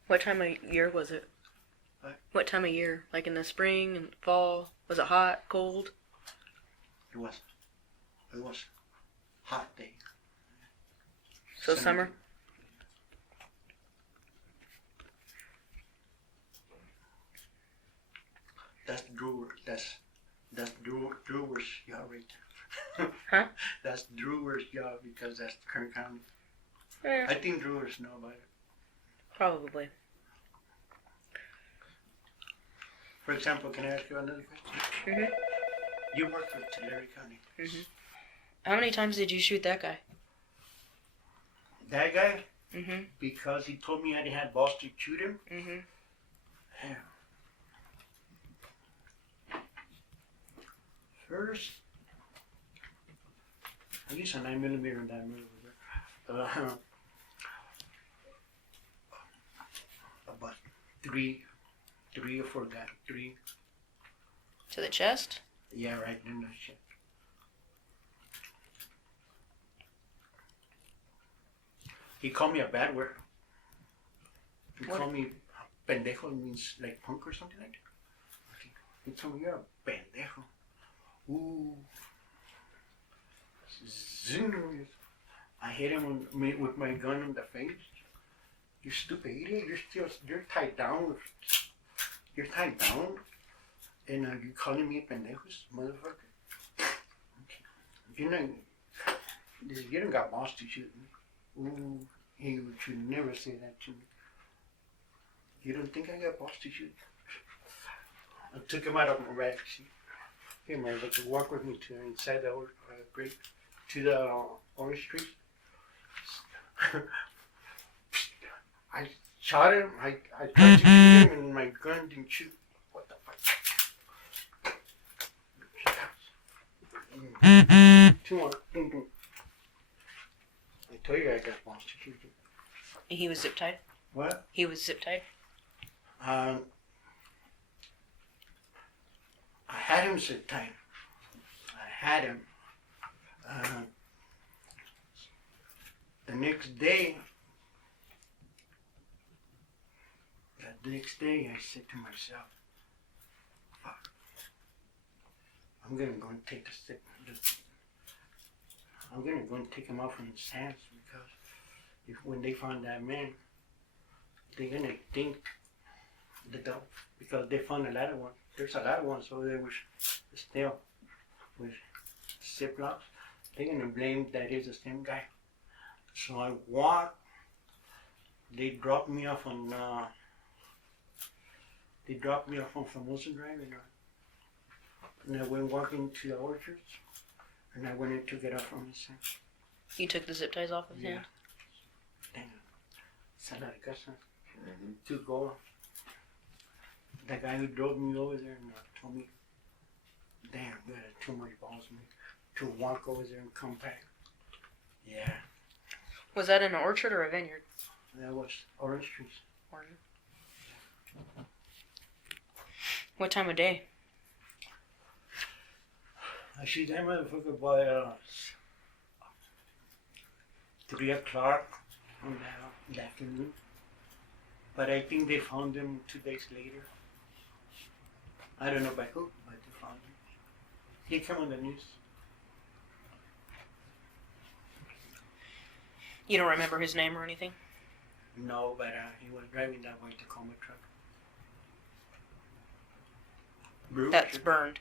What time of year was it? What time of year? Like in the spring and fall? Was it hot, cold? It was hot day. So summer? That's Drewer. That's Drewer's job right there. Huh? That's Drewer's job because that's Kern County. Eh, I think Brewers know about it. probably. For example, can I ask you another question? Mm-hmm. You work for Tulare County. Mm-hmm. How many times did you shoot that guy? That guy, Mm-hmm. because he told me I had balls to shoot him. Mm-hmm. Yeah. First, I use a 9mm on that movie. About three or four guys. Three. To the chest? Yeah, right in the shit. He called me a bad word. He What? called me pendejo, means like punk or something like that. He told me, you're a pendejo. Ooh. Zoom. I hit him with my gun in the face. You stupid idiot, you're tied down. You're tied down. And you're calling me pendejos, motherfucker. You don't got balls to shoot me. Ooh, he should never say that to me. You don't think I got balls to shoot? I took him out of my rack. Here, man, but to walk with me to inside the grate to the orange tree. I shot him. I tried to shoot him, and my gun didn't shoot. What the fuck? 2 more. I told you I got balls to shoot him. He was zip tied? What? He was zip tied? I had him sit tight. I had him. The next day, I said to myself, fuck, I'm gonna go and take I'm gonna go and take him out from his hands, because when they find that man, they're gonna think because they found a lot of ones. There's a lot of ones over there with still with Ziplocs. They're gonna blame that is the same guy. So I walked. They dropped me off on Formosa Drive, and I went walking to the orchards, and I went in to get off from his hand. You took the zip ties off of his hand? Damn. Sala de casa. To go. The guy who drove me over there and told me, damn, you had too much balls in me to walk over there and come back. Yeah, Was that in an orchard or a vineyard? that was orange trees. Orchard. What time of day? I see that motherfucker by 3 o'clock in the afternoon. But I think they found him 2 days later. I don't know by who, but they found him. He came on the news. You don't remember his name or anything? No, but he was driving that white Tacoma truck. Brewer That's should, burned.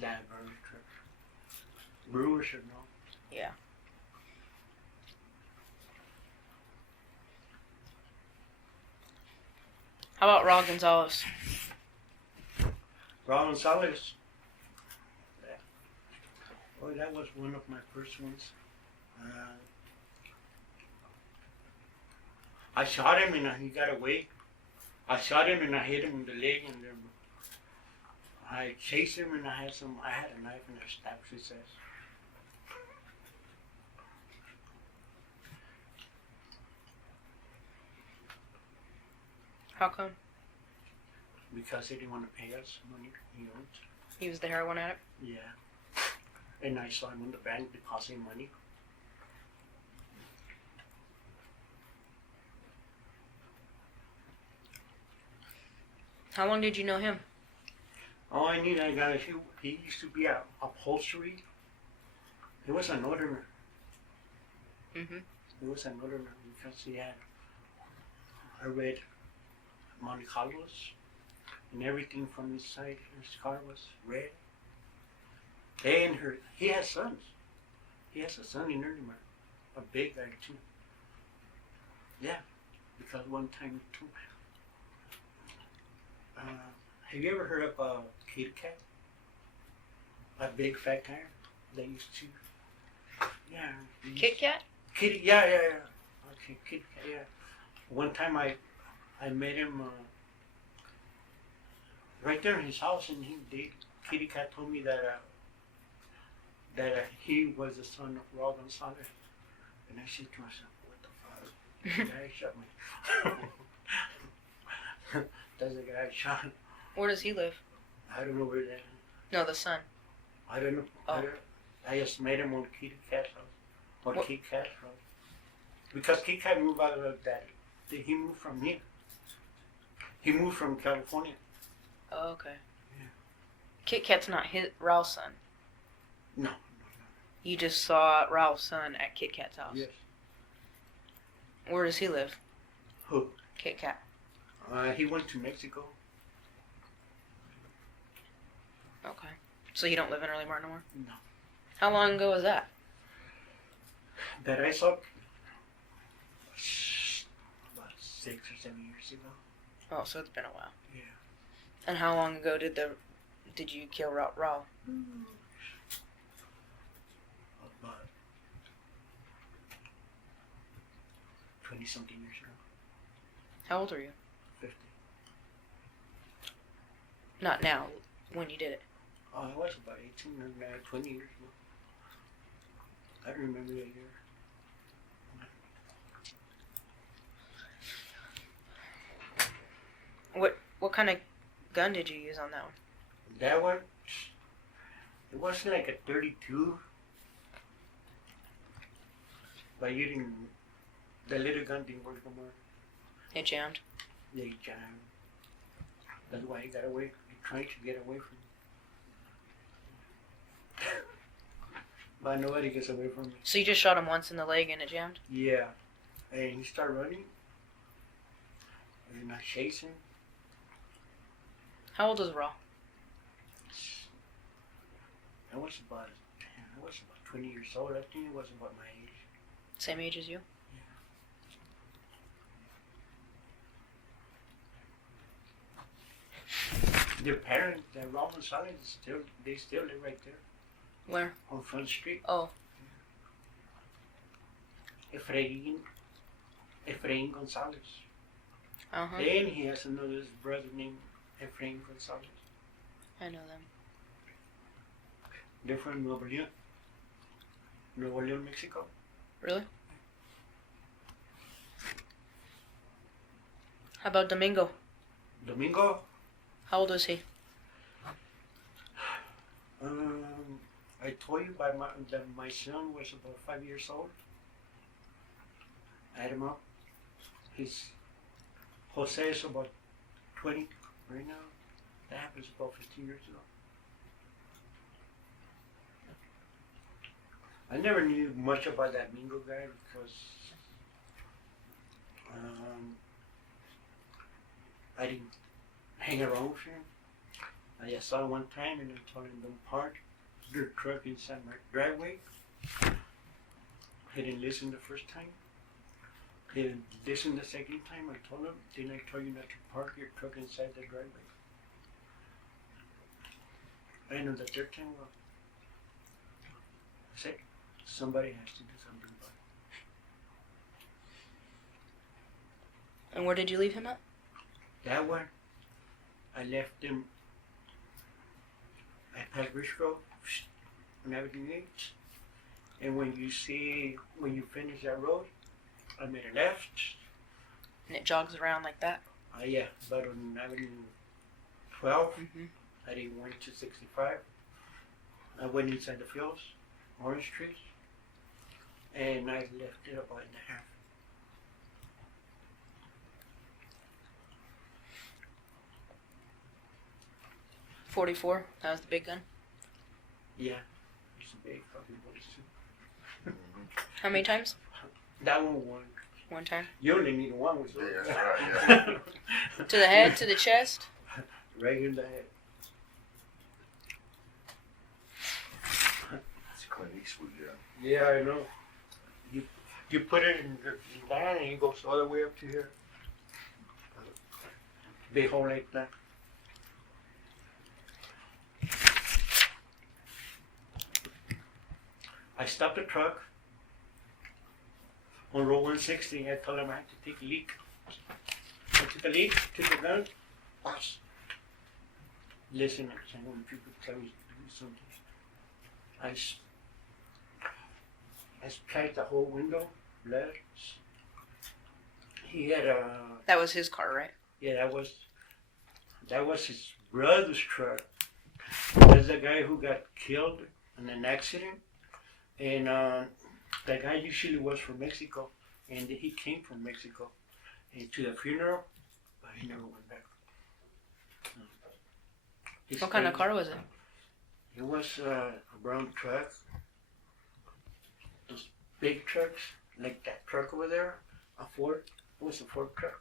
that burned truck. Brewer should know. Yeah. How about Raul Gonzalez? Raul Gonzalez. Oh, that was one of my first ones. I shot him and he got away. I shot him and I hit him in the leg, and then I chased him and I had a knife and I stabbed his ass. How come? Because he didn't want to pay us money he owed. He was the heroin addict? Yeah. And I saw him in the bank depositing money. How long did you know him? Oh, I knew that guy. He used to be a upholstery. He was an orderer. Mm-hmm. He was an orderer because he had a red Monte Carlos, and everything from his side, his car was red. And he has sons. He has a son in Erlenmeyer, a big guy too. Yeah, because one time too. Have you ever heard of a Kit Kat? A big fat guy they used to. Yeah. Kit Kat? Kitty, yeah. Okay, Kit Kat, yeah. One time I met him right there in his house, and Kitty Cat told me that he was the son of Raul Gonzalez. And I said to myself, what the fuck? The guy shot me. That's the guy I shot. Where does he live? I don't know where that is. No, the son. I don't know. Oh. I just met him on Kitty Cat's house. On What? Kit Cat's house. Because Kit Kat moved out of that. He moved from here. He moved from California. Oh, okay. Yeah. Kit Kat's not Raul's son. No. You just saw Raul's son at Kit Kat's house. Yes. Where does he live? Who? Kit Kat. He went to Mexico. Okay. So you don't live in Erlenmeyer no more? No. How long ago was that? That I saw about 6 or 7 years ago. Oh, so it's been a while. Yeah. And how long ago did you kill Raul? About 20-something years ago. How old are you? 50. Not now. When you did it. Oh, I was about 18 or 20 years ago. I don't remember that year. What kind of gun did you use on that one? That one, it wasn't like a 32. But you didn't, the little gun didn't work no more. It jammed. They jammed. That's why he got away. He tried to get away from me. But nobody gets away from me. So you just shot him once in the leg and it jammed? Yeah. And he started running. And I chased him. How old was Raw? I was about 20 years old. I think it was about my age. Same age as you? Their parents, Ron Gonzalez, they still live right there Where? on Front Street. Oh, Efrain Gonzalez. uh-huh. And he has another brother named Efrain Gonzalez. I know them. They're from Nuevo León, Mexico. Really? How about Domingo? Domingo, How old was he? I told you that my son was about 5 years old. Add him up. Jose is about 20 right now. That happens about 15 years ago. I never knew much about that Mingo guy because I didn't hang around with him. I just saw him one time and I told him don't park their truck inside my driveway. He didn't listen the first time. He didn't listen the second time. I told him, didn't I tell you not to park your truck inside the driveway? I know the third time, well, I said, somebody has to do something about it. And where did you leave him at? That one, I left him at Past Bridge Road on Avenue 8. And when you finish that road, I made a left. And it jogs around like that? Yeah, but on Avenue 12, Mm-hmm. I didn't went to 65. I went inside the fields, orange trees, and I left it about in half. 44. That was the big gun. Yeah, it's a big fucking voice too. How many times? That one. One time. You only need one with Yeah, yours. that's right, yeah. To the head, to the chest. Right in the head. It's Clint Eastwood, yeah. Yeah, I know. You put it in that and it goes all the way up to here. Big hole like that. I stopped the truck on Road 160. I told him I had to take a leak. I took a leak, took the gun, boss. Listen, I want people to tell me to do something. I tried the whole window, let. He had a. That was his car, right? Yeah, that was his brother's truck. There's a guy who got killed in an accident, and that guy usually was from Mexico, and he came from Mexico, and to the funeral, but he never went back. What kind of car was it? It was a brown truck. Those big trucks, like that truck over there, a Ford. It was a Ford truck.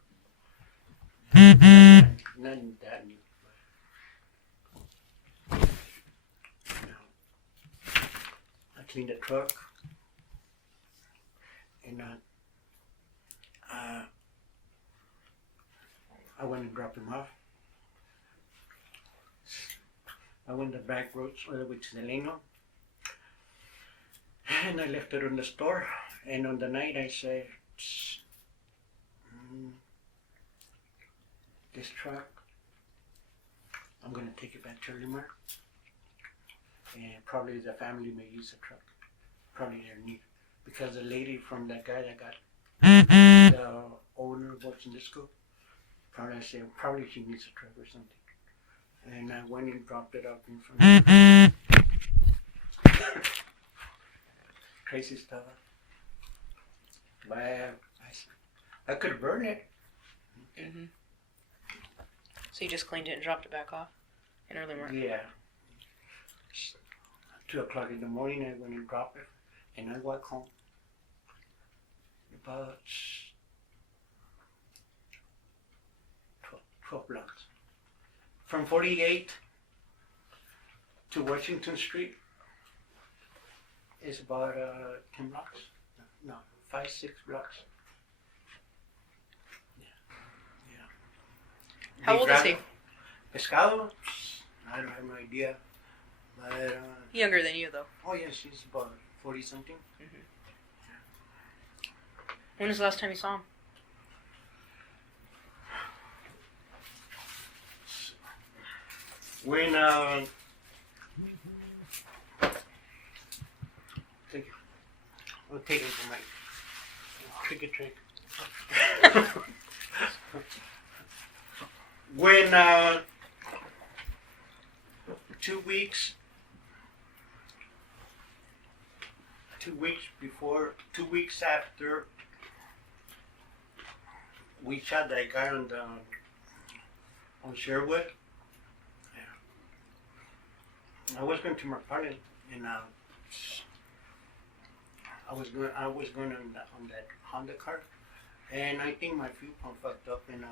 Not that new. No. I cleaned the truck, and I went and dropped him off. I went the back roads all the way to the Leno, and I left it in the store. And on the night, I said, this truck, I'm gonna take it back to Limar. And probably the family may use the truck. Probably their need. Because the lady from that guy that got the owner works in the school, probably I said, probably she needs a truck or something. And I went and dropped it up in front of her. Crazy stuff. But I could burn it. Mm-hmm. So you just cleaned it and dropped it back off in early morning? Yeah. 2 o'clock in the morning, I went and dropped it, and I walked home. About 12 blocks. From 48 to Washington Street is about 10 blocks. No, 5, 6 blocks. Yeah. How old is he? Pescado? I don't have no idea. But, Younger than you, though. oh yeah, she's about 40 something. When was the last time you saw him? When take it. I'll take it for my trick. When 2 weeks before, 2 weeks after we shot that guy on Sherwood. Yeah. I was going to McFarland, and I was going on that Honda car, and I think my fuel pump fucked up, and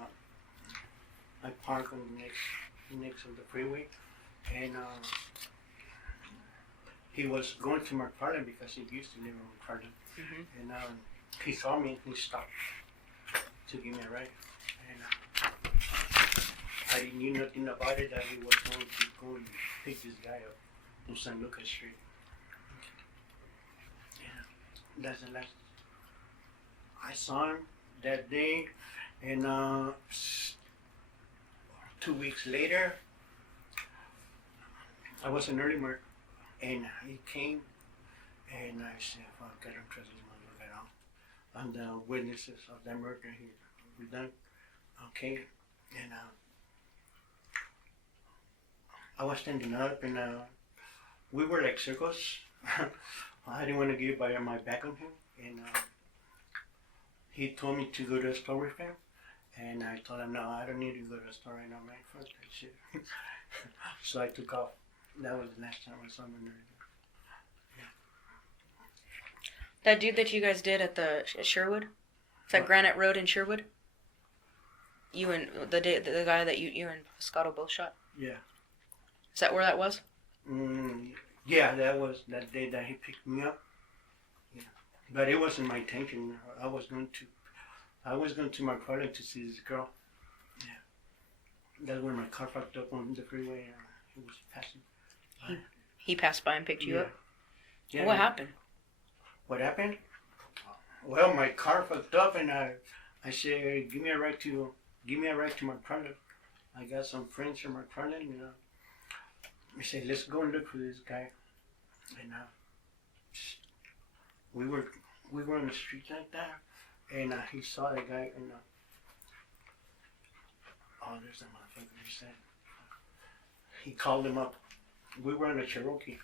I parked on the next of the freeway, and he was going to McFarland because he used to live in McFarland, and he saw me and he stopped to give me a ride, and I knew nothing about it, that he was going to go and pick this guy up on San Lucas Street. Yeah, that's the last I saw him that day, and 2 weeks later, I was in early work, and he came, and I said, fuck, I don't trust this motherfucker at all. And the witnesses of that murder here, we done, okay, and I was standing up, and we were like circles. I didn't want to give my back on him, and he told me to go to a store with him, and I told him, no, I don't need to go to a store right now, man, fuck that shit. So I took off. That was the last time I saw him in there. That dude that you guys did at Sherwood? Is that What? Granite Road in Sherwood? You and the guy that you and Pescado both shot? Yeah. Is that where that was? Yeah, that was that day that he picked me up. Yeah. But it wasn't my intention. I was going to my car to see this girl. Yeah. That's when my car fucked up on the freeway. He was passing by. He passed by and picked you up? Yeah. What happened? What happened? Well, my car fucked up, and I said, give me a ride to my product. I got some friends from my product, and I said, let's go and look for this guy. And we were on the street like that, and he saw the guy, and oh, there's the motherfucker. He said, he called him up. We were on a Cherokee.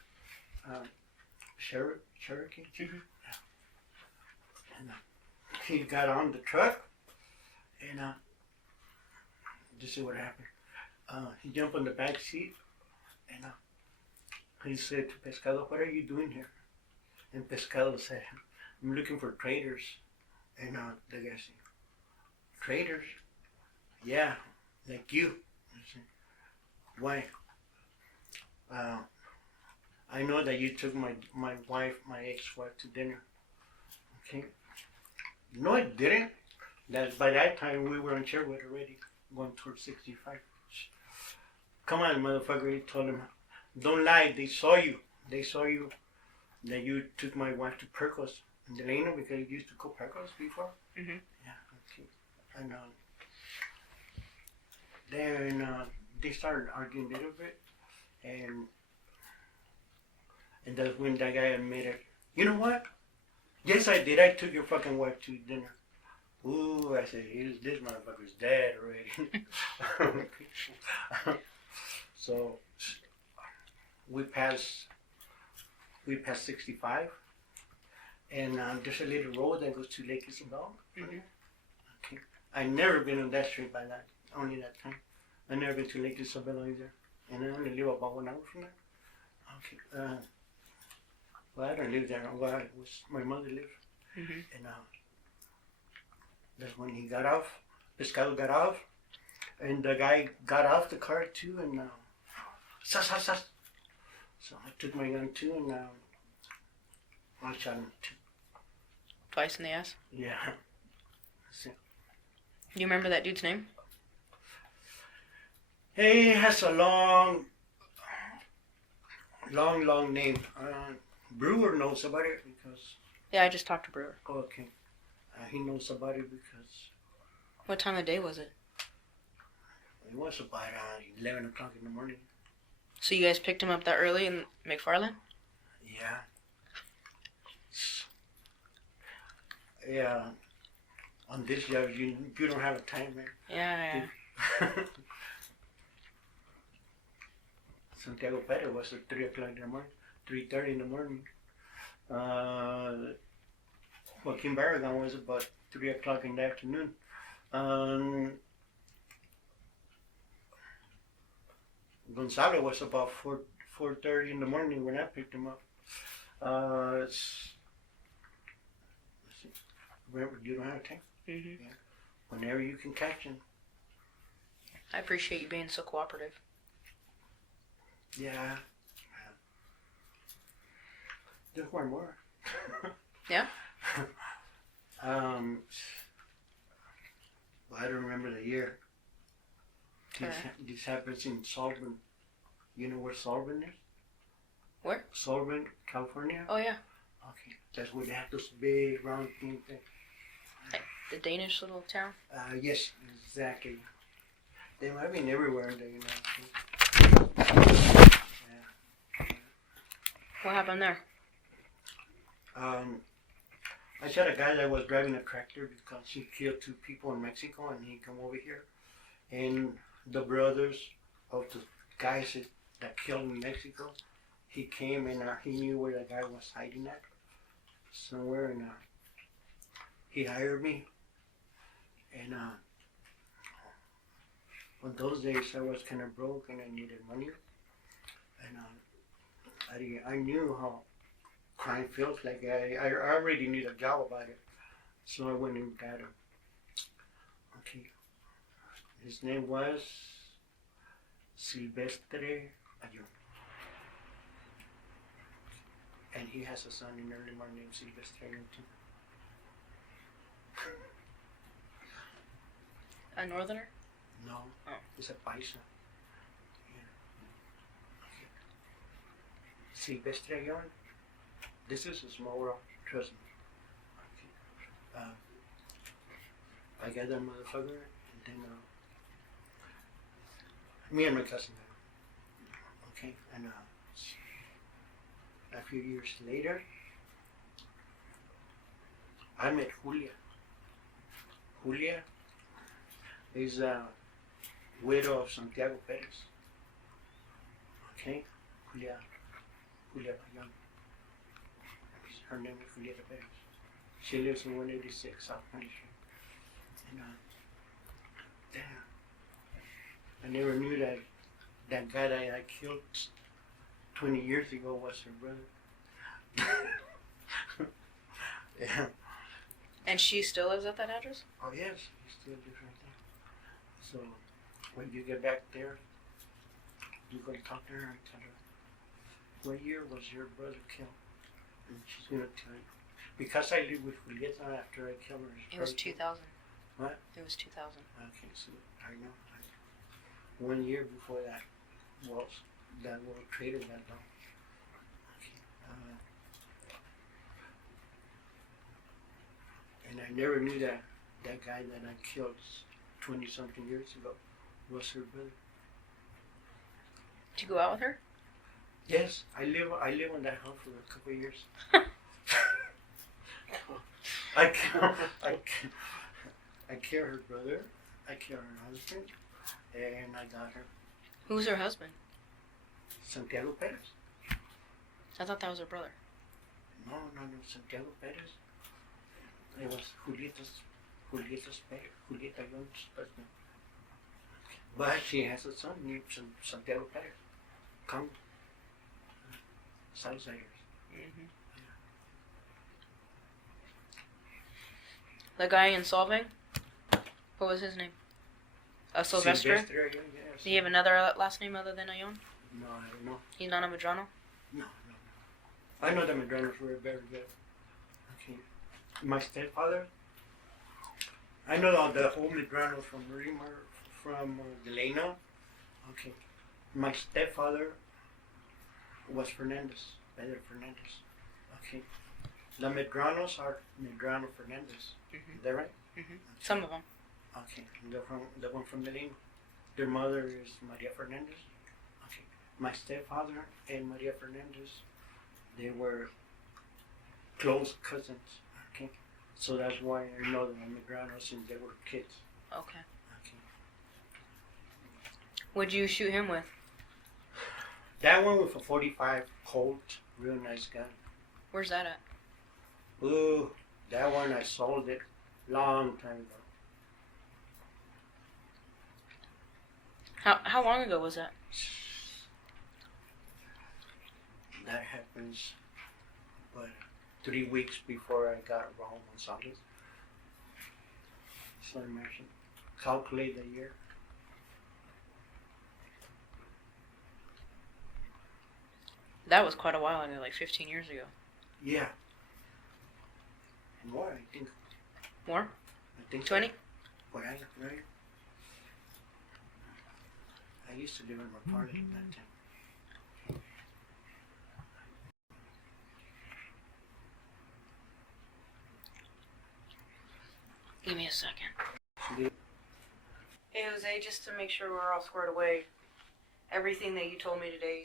Cherokee? Mm-hmm. And he got on the truck, and this is what happened. He jumped on the back seat, and he said to Pescado, what are you doing here? And Pescado said, I'm looking for traders. And the guy said, traders? Yeah, like you. I said, why? I know that you took my wife, my ex-wife, to dinner. Okay. No, I didn't. By that time we were on Sherwood already, going towards 65. Come on, motherfucker, he told him. Don't lie, they saw you. They saw you, that you took my wife to Percos in Delano, because you used to go Percos before. Mm-hmm. Yeah, okay. I know. then they started arguing a little bit, and that's when that guy admitted, you know what? Yes, I did. I took your fucking wife to dinner. Ooh, I said, this motherfucker's dead already. So we passed 65, and there's a little road that goes to Lake Isabel. Mm-hmm. Okay. I never been on that street by that, only that time. I never been to Lake Isabel either, and I only live about 1 hour from there. Okay. Well, I don't live there. Well, it was my mother lived, Mm-hmm. and that's when he got off. This guy got off, and the guy got off the car too, and sus. So I took my gun too, and I shot him too. Twice in the ass. Yeah. So, You remember that dude's name? he has a long name. Brewer knows about it because Yeah, I just talked to Brewer. okay, he knows about it because What time of day was it? it was about 11 o'clock in the morning. So you guys picked him up that early in McFarland? Yeah. Yeah. On this job, you don't have a timer. Yeah. Santiago Perez was at 3 o'clock in the morning, 3:30 in the morning. Joaquin Barragan was about 3 o'clock in the afternoon. Gonzalo was about 4:30 in the morning when I picked him up. Let's see. Remember, you don't have time. Mm-hmm. Whenever you can catch him. I appreciate you being so cooperative. Yeah. There's one more. Yeah? Well, I don't remember the year. This happens in Solvent. You know where Solvent is? Where? Solvent, California. Oh, yeah. Okay, that's where they have those big round things. The Danish little town? Yes, exactly. They might be everywhere in the United States. What happened there? I shot a guy that was driving a tractor because he killed 2 people in Mexico, and he come over here. And the brothers of the guys that killed in Mexico, he came and he knew where the guy was hiding at somewhere, and he hired me. And on those days I was kind of broke and I needed money, and I knew how crime feels like. I already knew a job about it, so I went and got him. Okay, his name was Silvestre Ayun, and he has a son in Limar named Silvestre Ayun too. A northerner? No, Oh. he's a paisa. Yeah. Okay. Silvestre Ayun. This is a small world, trust me. Okay. I got that motherfucker, and then me and my cousin. Okay, and a few years later, I met Julia. Julia is a widow of Santiago Perez. Okay, Julia Bayón. Her name is Julia Perez. She lives in 186 South Main Street. And damn, I never knew that guy that I killed 20 years ago was her brother. Yeah. And she still lives at that address? Oh yes, he still lives right there. So when you get back there, you're gonna talk to her and tell her, what year was your brother killed? And she's gonna tell you. Because I lived with Julieta after I killed her. It was 2000. What? It was 2000. Okay, so I know. 1 year before that World Trade that down. Okay. And I never knew that guy that I killed 20 something years ago was her brother. Did you go out with her? Yes, I live in that house for a couple of years. I care her brother, I care her husband, and I got her Who's her husband? Santiago Perez. I thought that was her brother. No, Santiago Perez. It was Julieta's Perez, Julieta Young's husband. But she has a son named Santiago Perez. Congo. Southsiders. Mm-hmm. The guy in Solving? What was his name? Sylvester? Yes. Do you have another last name other than Ayon? No, I don't know. He's not a Medrano? No. I know the Medranos were very good. Okay. My stepfather, I know all the whole Medranos from Rimmer, from Delano. Okay. My stepfather was Fernandez, Pedro Fernandez. Okay. The Medranos are Medrano Fernandez. Mm-hmm. Is that right? Mm-hmm. Some of them. Okay. The one from Delano. Their mother is Maria Fernandez. Okay. My stepfather and Maria Fernandez, they were close cousins. Okay. So that's why I know the Medranos since they were kids. Okay. Okay. What'd you shoot him with? That one with a 45 Colt, real nice gun. Where's that at? Ooh, that one I sold it long time ago. How long ago was that? That happens, but 3 weeks before I got Raul Gonzalez. So imagine, calculate the year. That was quite a while ago, like 15 years ago. Yeah. More, I think. More? I think 20? Por ahí, por ahí. I used to live in my apartment at that time. Give me a second. Yeah. Hey Jose, just to make sure we're all squared away, everything that you told me today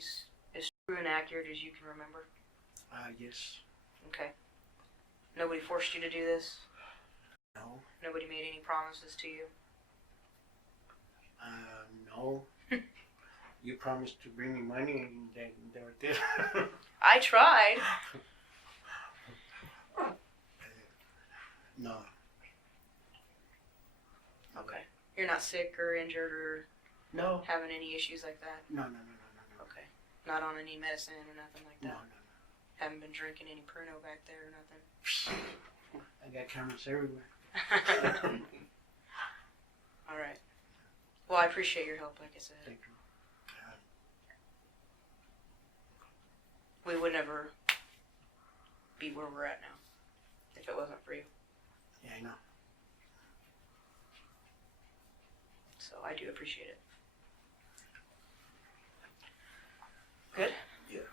is true and accurate as you can remember? Yes. Okay. Nobody forced you to do this? No. Nobody made any promises to you? No. You promised to bring me money and they were there. I tried. No. Okay. You're not sick or injured or No. having any issues like that? No. Okay. Not on any medicine or nothing like that? No. Haven't been drinking any Pruno back there or nothing? I got cameras everywhere. Alright. Well, I appreciate your help, like I said. Thank you. We would never be where we're at now if it wasn't for you. Yeah, I know. So I do appreciate it. Good? Yeah.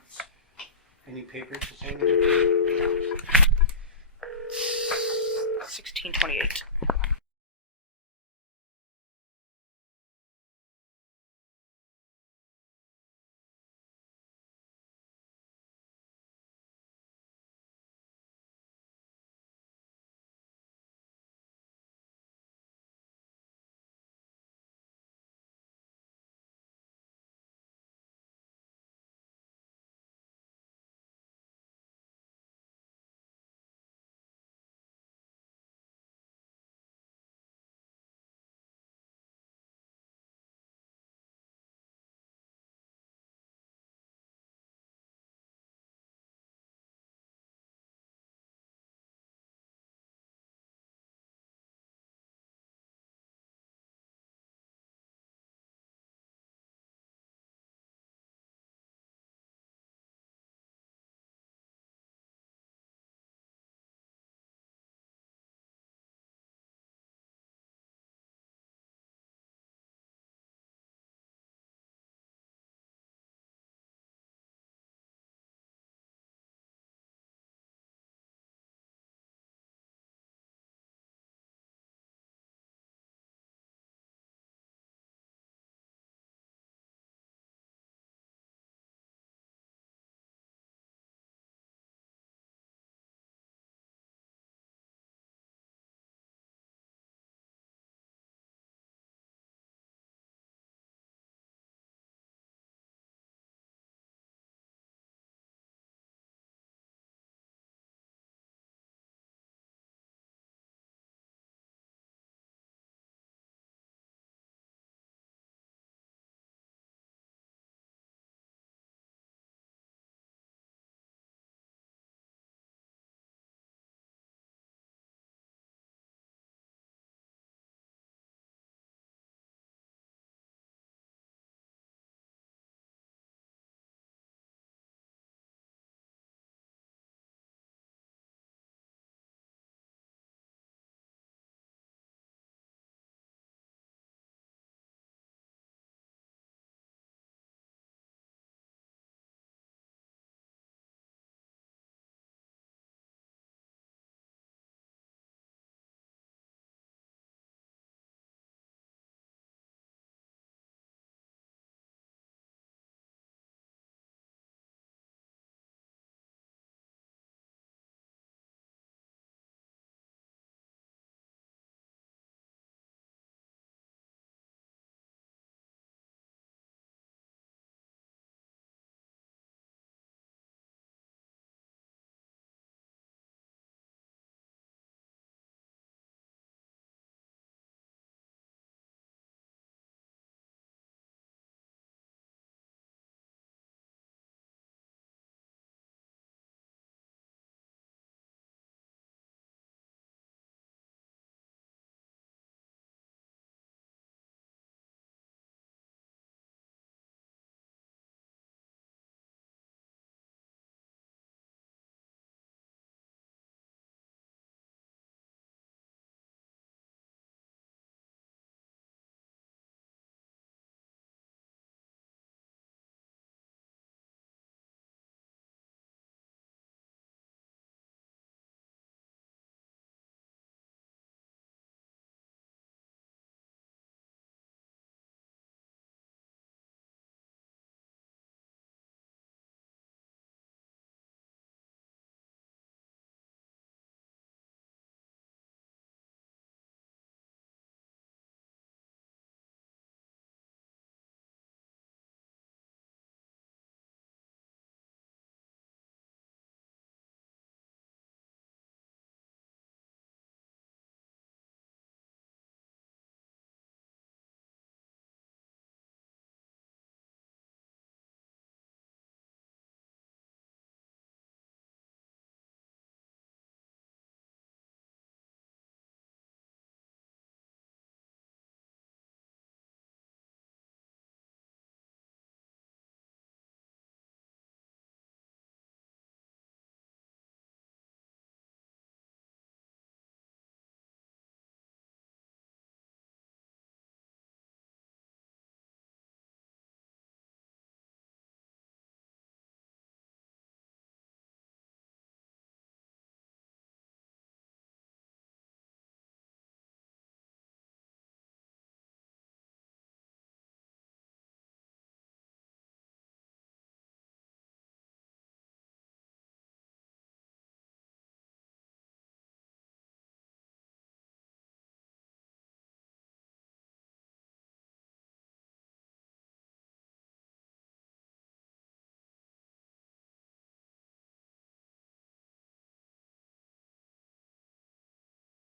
Any papers to say? 1628.